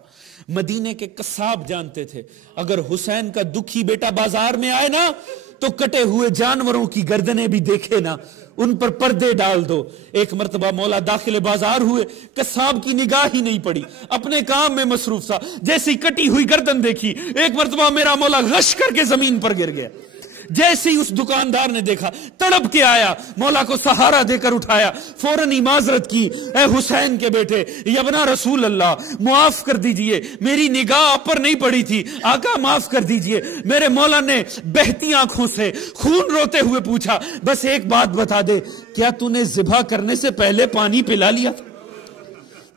مدینے کے قصاب جانتے تھے اگر حسین کا دکھی بیٹا بازار میں آئے نا تو کٹے ہوئے جانوروں کی گردنیں بھی دیکھے نا، ان پر پردے ڈال دو۔ ایک مرتبہ مولا داخل بازار ہوئے، قصاب کی نگاہ ہی نہیں پڑی، اپنے کام میں مصروف تھا، جیسی کٹی ہوئی گردن دیکھی، ایک مرتبہ میرا مولا غش کر کے زمین پر گر گیا۔ جیسے ہی اس دکاندار نے دیکھا تڑپ کے آیا، مولا کو سہارا دے کر اٹھایا، فوراً ہی معذرت کی، اے حسین کے بیٹے یبنا رسول اللہ معاف کر دیجئے، میری نگاہ آپ پر نہیں پڑی تھی، آقا معاف کر دیجئے۔ میرے مولا نے بہتی آنکھوں سے خون روتے ہوئے پوچھا، بس ایک بات بتا دے، کیا تو نے ذبح کرنے سے پہلے پانی پلا لیا تھا؟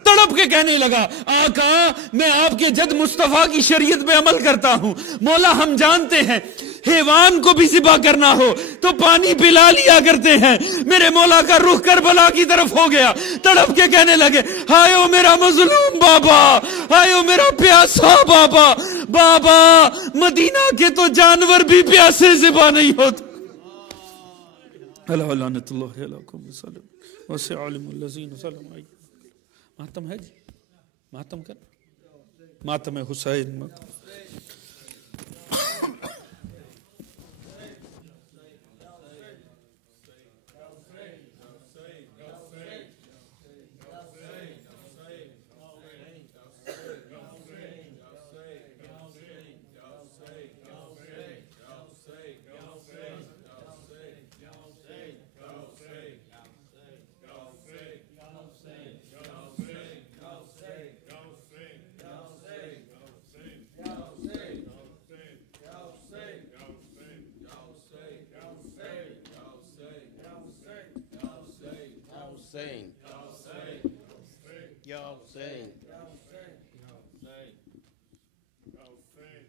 تڑپ کے کہنے لگا، آقا میں آپ کے جد مصطفیٰ کی شریعت پہ عمل کرتا ہوں، مولا ہم جانتے ہیں حیوان کو بھی ذبح کرنا ہو تو پانی پلا لیا کرتے ہیں۔ میرے مولا کا رخ کربلا کی طرف ہو گیا، تڑپ کے کہنے لگے، ہائے او میرا مظلوم بابا، ہائے او میرا پیاسا بابا، بابا مدینہ کے تو جانور بھی پیاسے ذبح نہیں ہوتے۔ اللہ لعنت اللہ علیکم وسلم الذین ظلموا۔ ماتم ہے جی، ماتم کر، ماتم حسین ماتم۔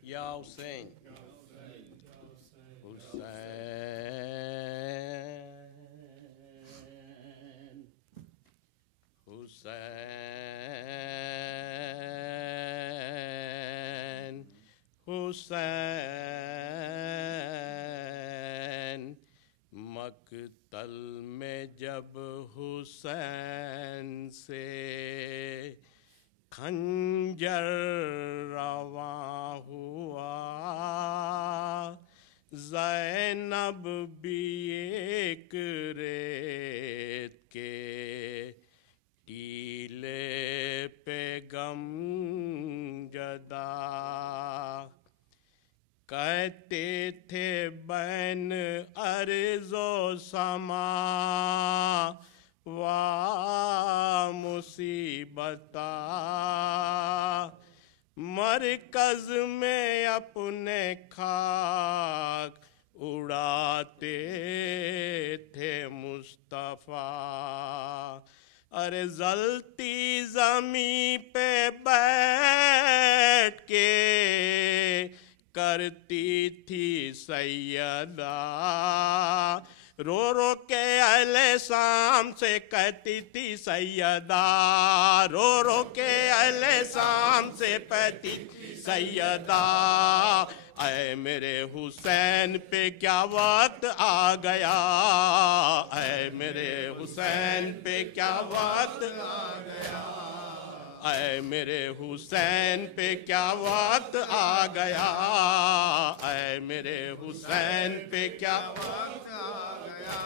Ya Hussein. حسین حسین مقتل میں جب حسین سے خنجر رواں ہوا زینب بھی ایک ریت کے ٹیلے پہ غم جدا کہتے تھے بین ارض و سما وا مصیبتا مرکز میں اپنے خاک اڑاتے تھے مصطفیٰ ارے زلتی زمیں پہ بیٹھ کے کرتی تھی سیدہ رو رو کے اہل شام سے کہتی تھی سیدہ رو رو کے اہل شام سے کہتی تھی سیدہ اے میرے حسین پہ کیا وقت آ گیا اے میرے حسین پہ کیا وقت آ گیا اے میرے حسین پہ کیا وقت آ گیا اے میرے حسین پہ کیا وقت آ گیا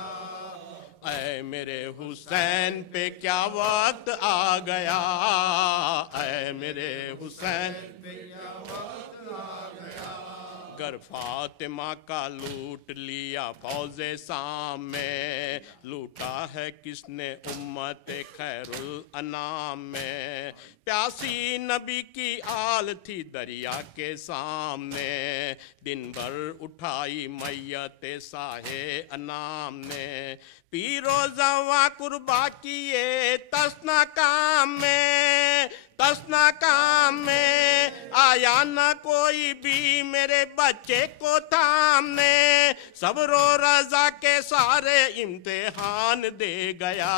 اے میرے حسین پہ کیا وقت آ گیا اے میرے حسین پہ کیا وقت آ گیا گر فاطمہ کا لوٹ لیا فوز شام میں لوٹا ہے کس نے امت خیر الانام میں پیاسی نبی کی آل تھی دریا کے سامنے دن بھر اٹھائی میت ساہے انام نے پیرو زواں قربا کیے تسنا کام میں آیا نہ کوئی بھی میرے بچے کو تھامنے صبر و رضا کے سارے امتحان دے گیا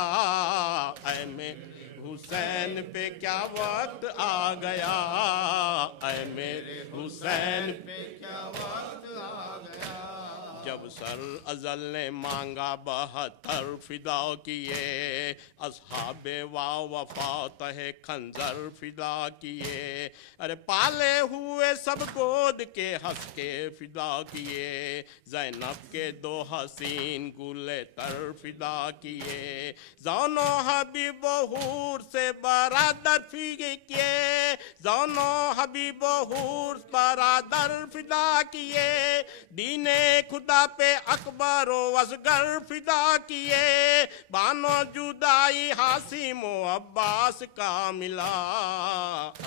اے میرے حسین پہ کیا وقت آ گیا اے میرے حسین پہ کیا وقت آ گیا جب سر ازل نے مانگا 72 فدا کیے اصحاب وفات ہے خنجر فدا کیے ارے پالے ہوئے سب گود کے ہنس کے فدا کیے زینب کے 2 حسین گلے تر فدا کیے زونو حبیب و حور سے برادر فدا کیے زونو حبیب و حور برادر فدا کیے دین خدا پہ اکبر و اصغر فدا کیے بانو جدائی حاسم و عباس کا ملا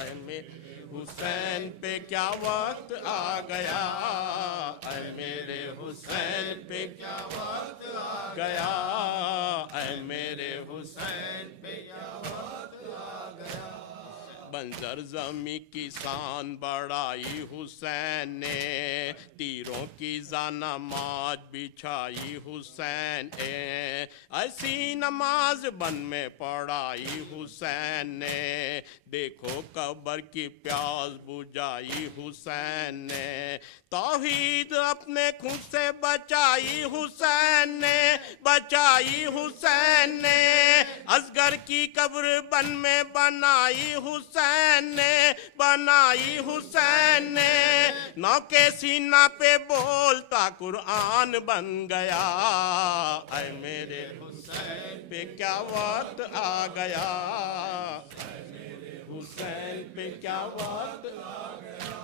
اے میرے حسین پہ کیا وقت آ گیا اے میرے حسین پہ کیا وقت آ گیا اے میرے حسین پہ کیا وقت آ گیا بنجر زمیں کی شان بڑھائی حسین نے تیروں کی نماز بچھائی حسین نے ایسی نماز بن میں پڑھائی حسین نے دیکھو قبر کی پیاس بجھائی حسین نے توحید اپنے خود سے بچائی حسین نے اصغر کی قبر بن میں بنائی حسین نے نو کے سینہ پہ بولتا قرآن بن گیا اے میرے حسین پہ کیا وقت آ گیا اے میرے حسین پہ کیا وقت آ گیا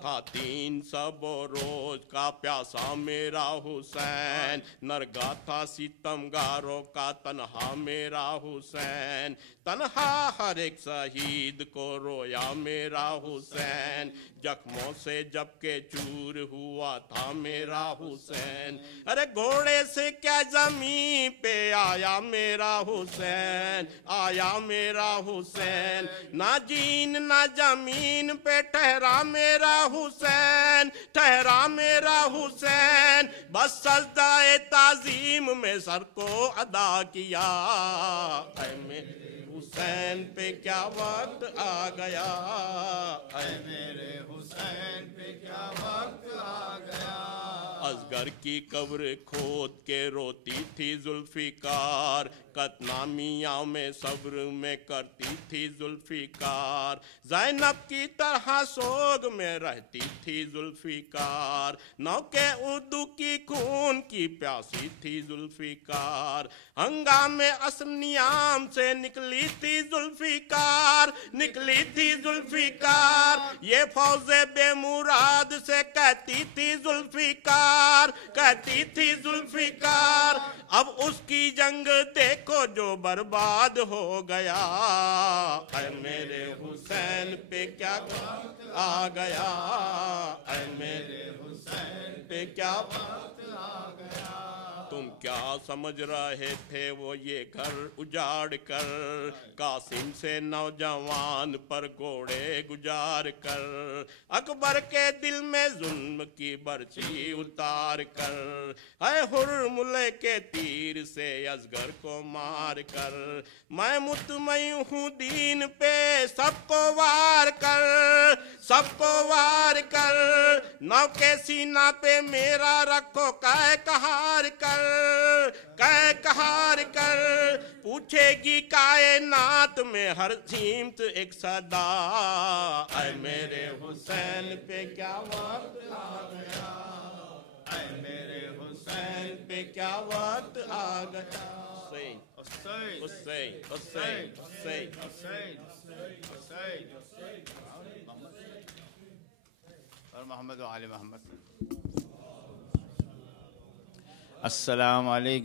تھا 300 روز کا پیاسا میرا حسین نرگا تھا ستمگاروں کا تنہا میرا حسین تنہا ہر ایک شہید کو رویا میرا حسین زخموں سے جب کہ چور ہوا تھا میرا حسین ارے گھوڑے سے کیا زمین پہ آیا میرا حسین نہ جین نہ زمین پہ ٹھہرا میرا حسین بس سجدہ تعظیم میں سر کو ادا کیا اے میرے حسین پہ کیا وقت آ گیا، اے میرے حسین پہ کیا وقت آ گیا۔ اصغر کی قبر کھود کے روتی تھی ذوالفقار، قطنامیہ میں صبر میں کرتی تھی ذوالفقار، زینب کی طرح سوگ میں رہتی تھی ذوالفقار، نوکے اردو کی خون کی پیاسی تھی ذوالفقار، ہنگامے عصر نیام سے نکلی تھی ذوالفقار، نکلی تھی ذوالفقار، یہ فوز بے مراد سے کہتی تھی ذوالفقار، کہتی تھی ذوالفقار، اب اس کی جنگ دیکھو جو برباد ہو گیا، اے میرے حسین پہ کیا وقت آ گیا، اے میرے حسین پہ کیا وقت آ گیا۔ تم کیا سمجھ رہے تھے وہ یہ گھر اجاڑ کر، قاسم سے نوجوان پر گھوڑے گزار کر، اکبر کے دل میں ظلم کی برچی اتار کر، اے ہرملے کے تیر سے اصغر کو مار کر، میں مطمئن ہوں دین پہ سب کو وار کر، سب کو وار کر، نو کے سینہ پہ میرا رکھو قے قہار کر، قے قہار کر، پوچھے گی کائنات میں ہر سمت ایک صدا، اے میرے حسین پہ کیا وقت آ گیا، اے میرے حسین پہ کیا وقت آ گیا۔ حسین حسین حسین حسین اور محمد و آل محمد۔ السلام علیکم۔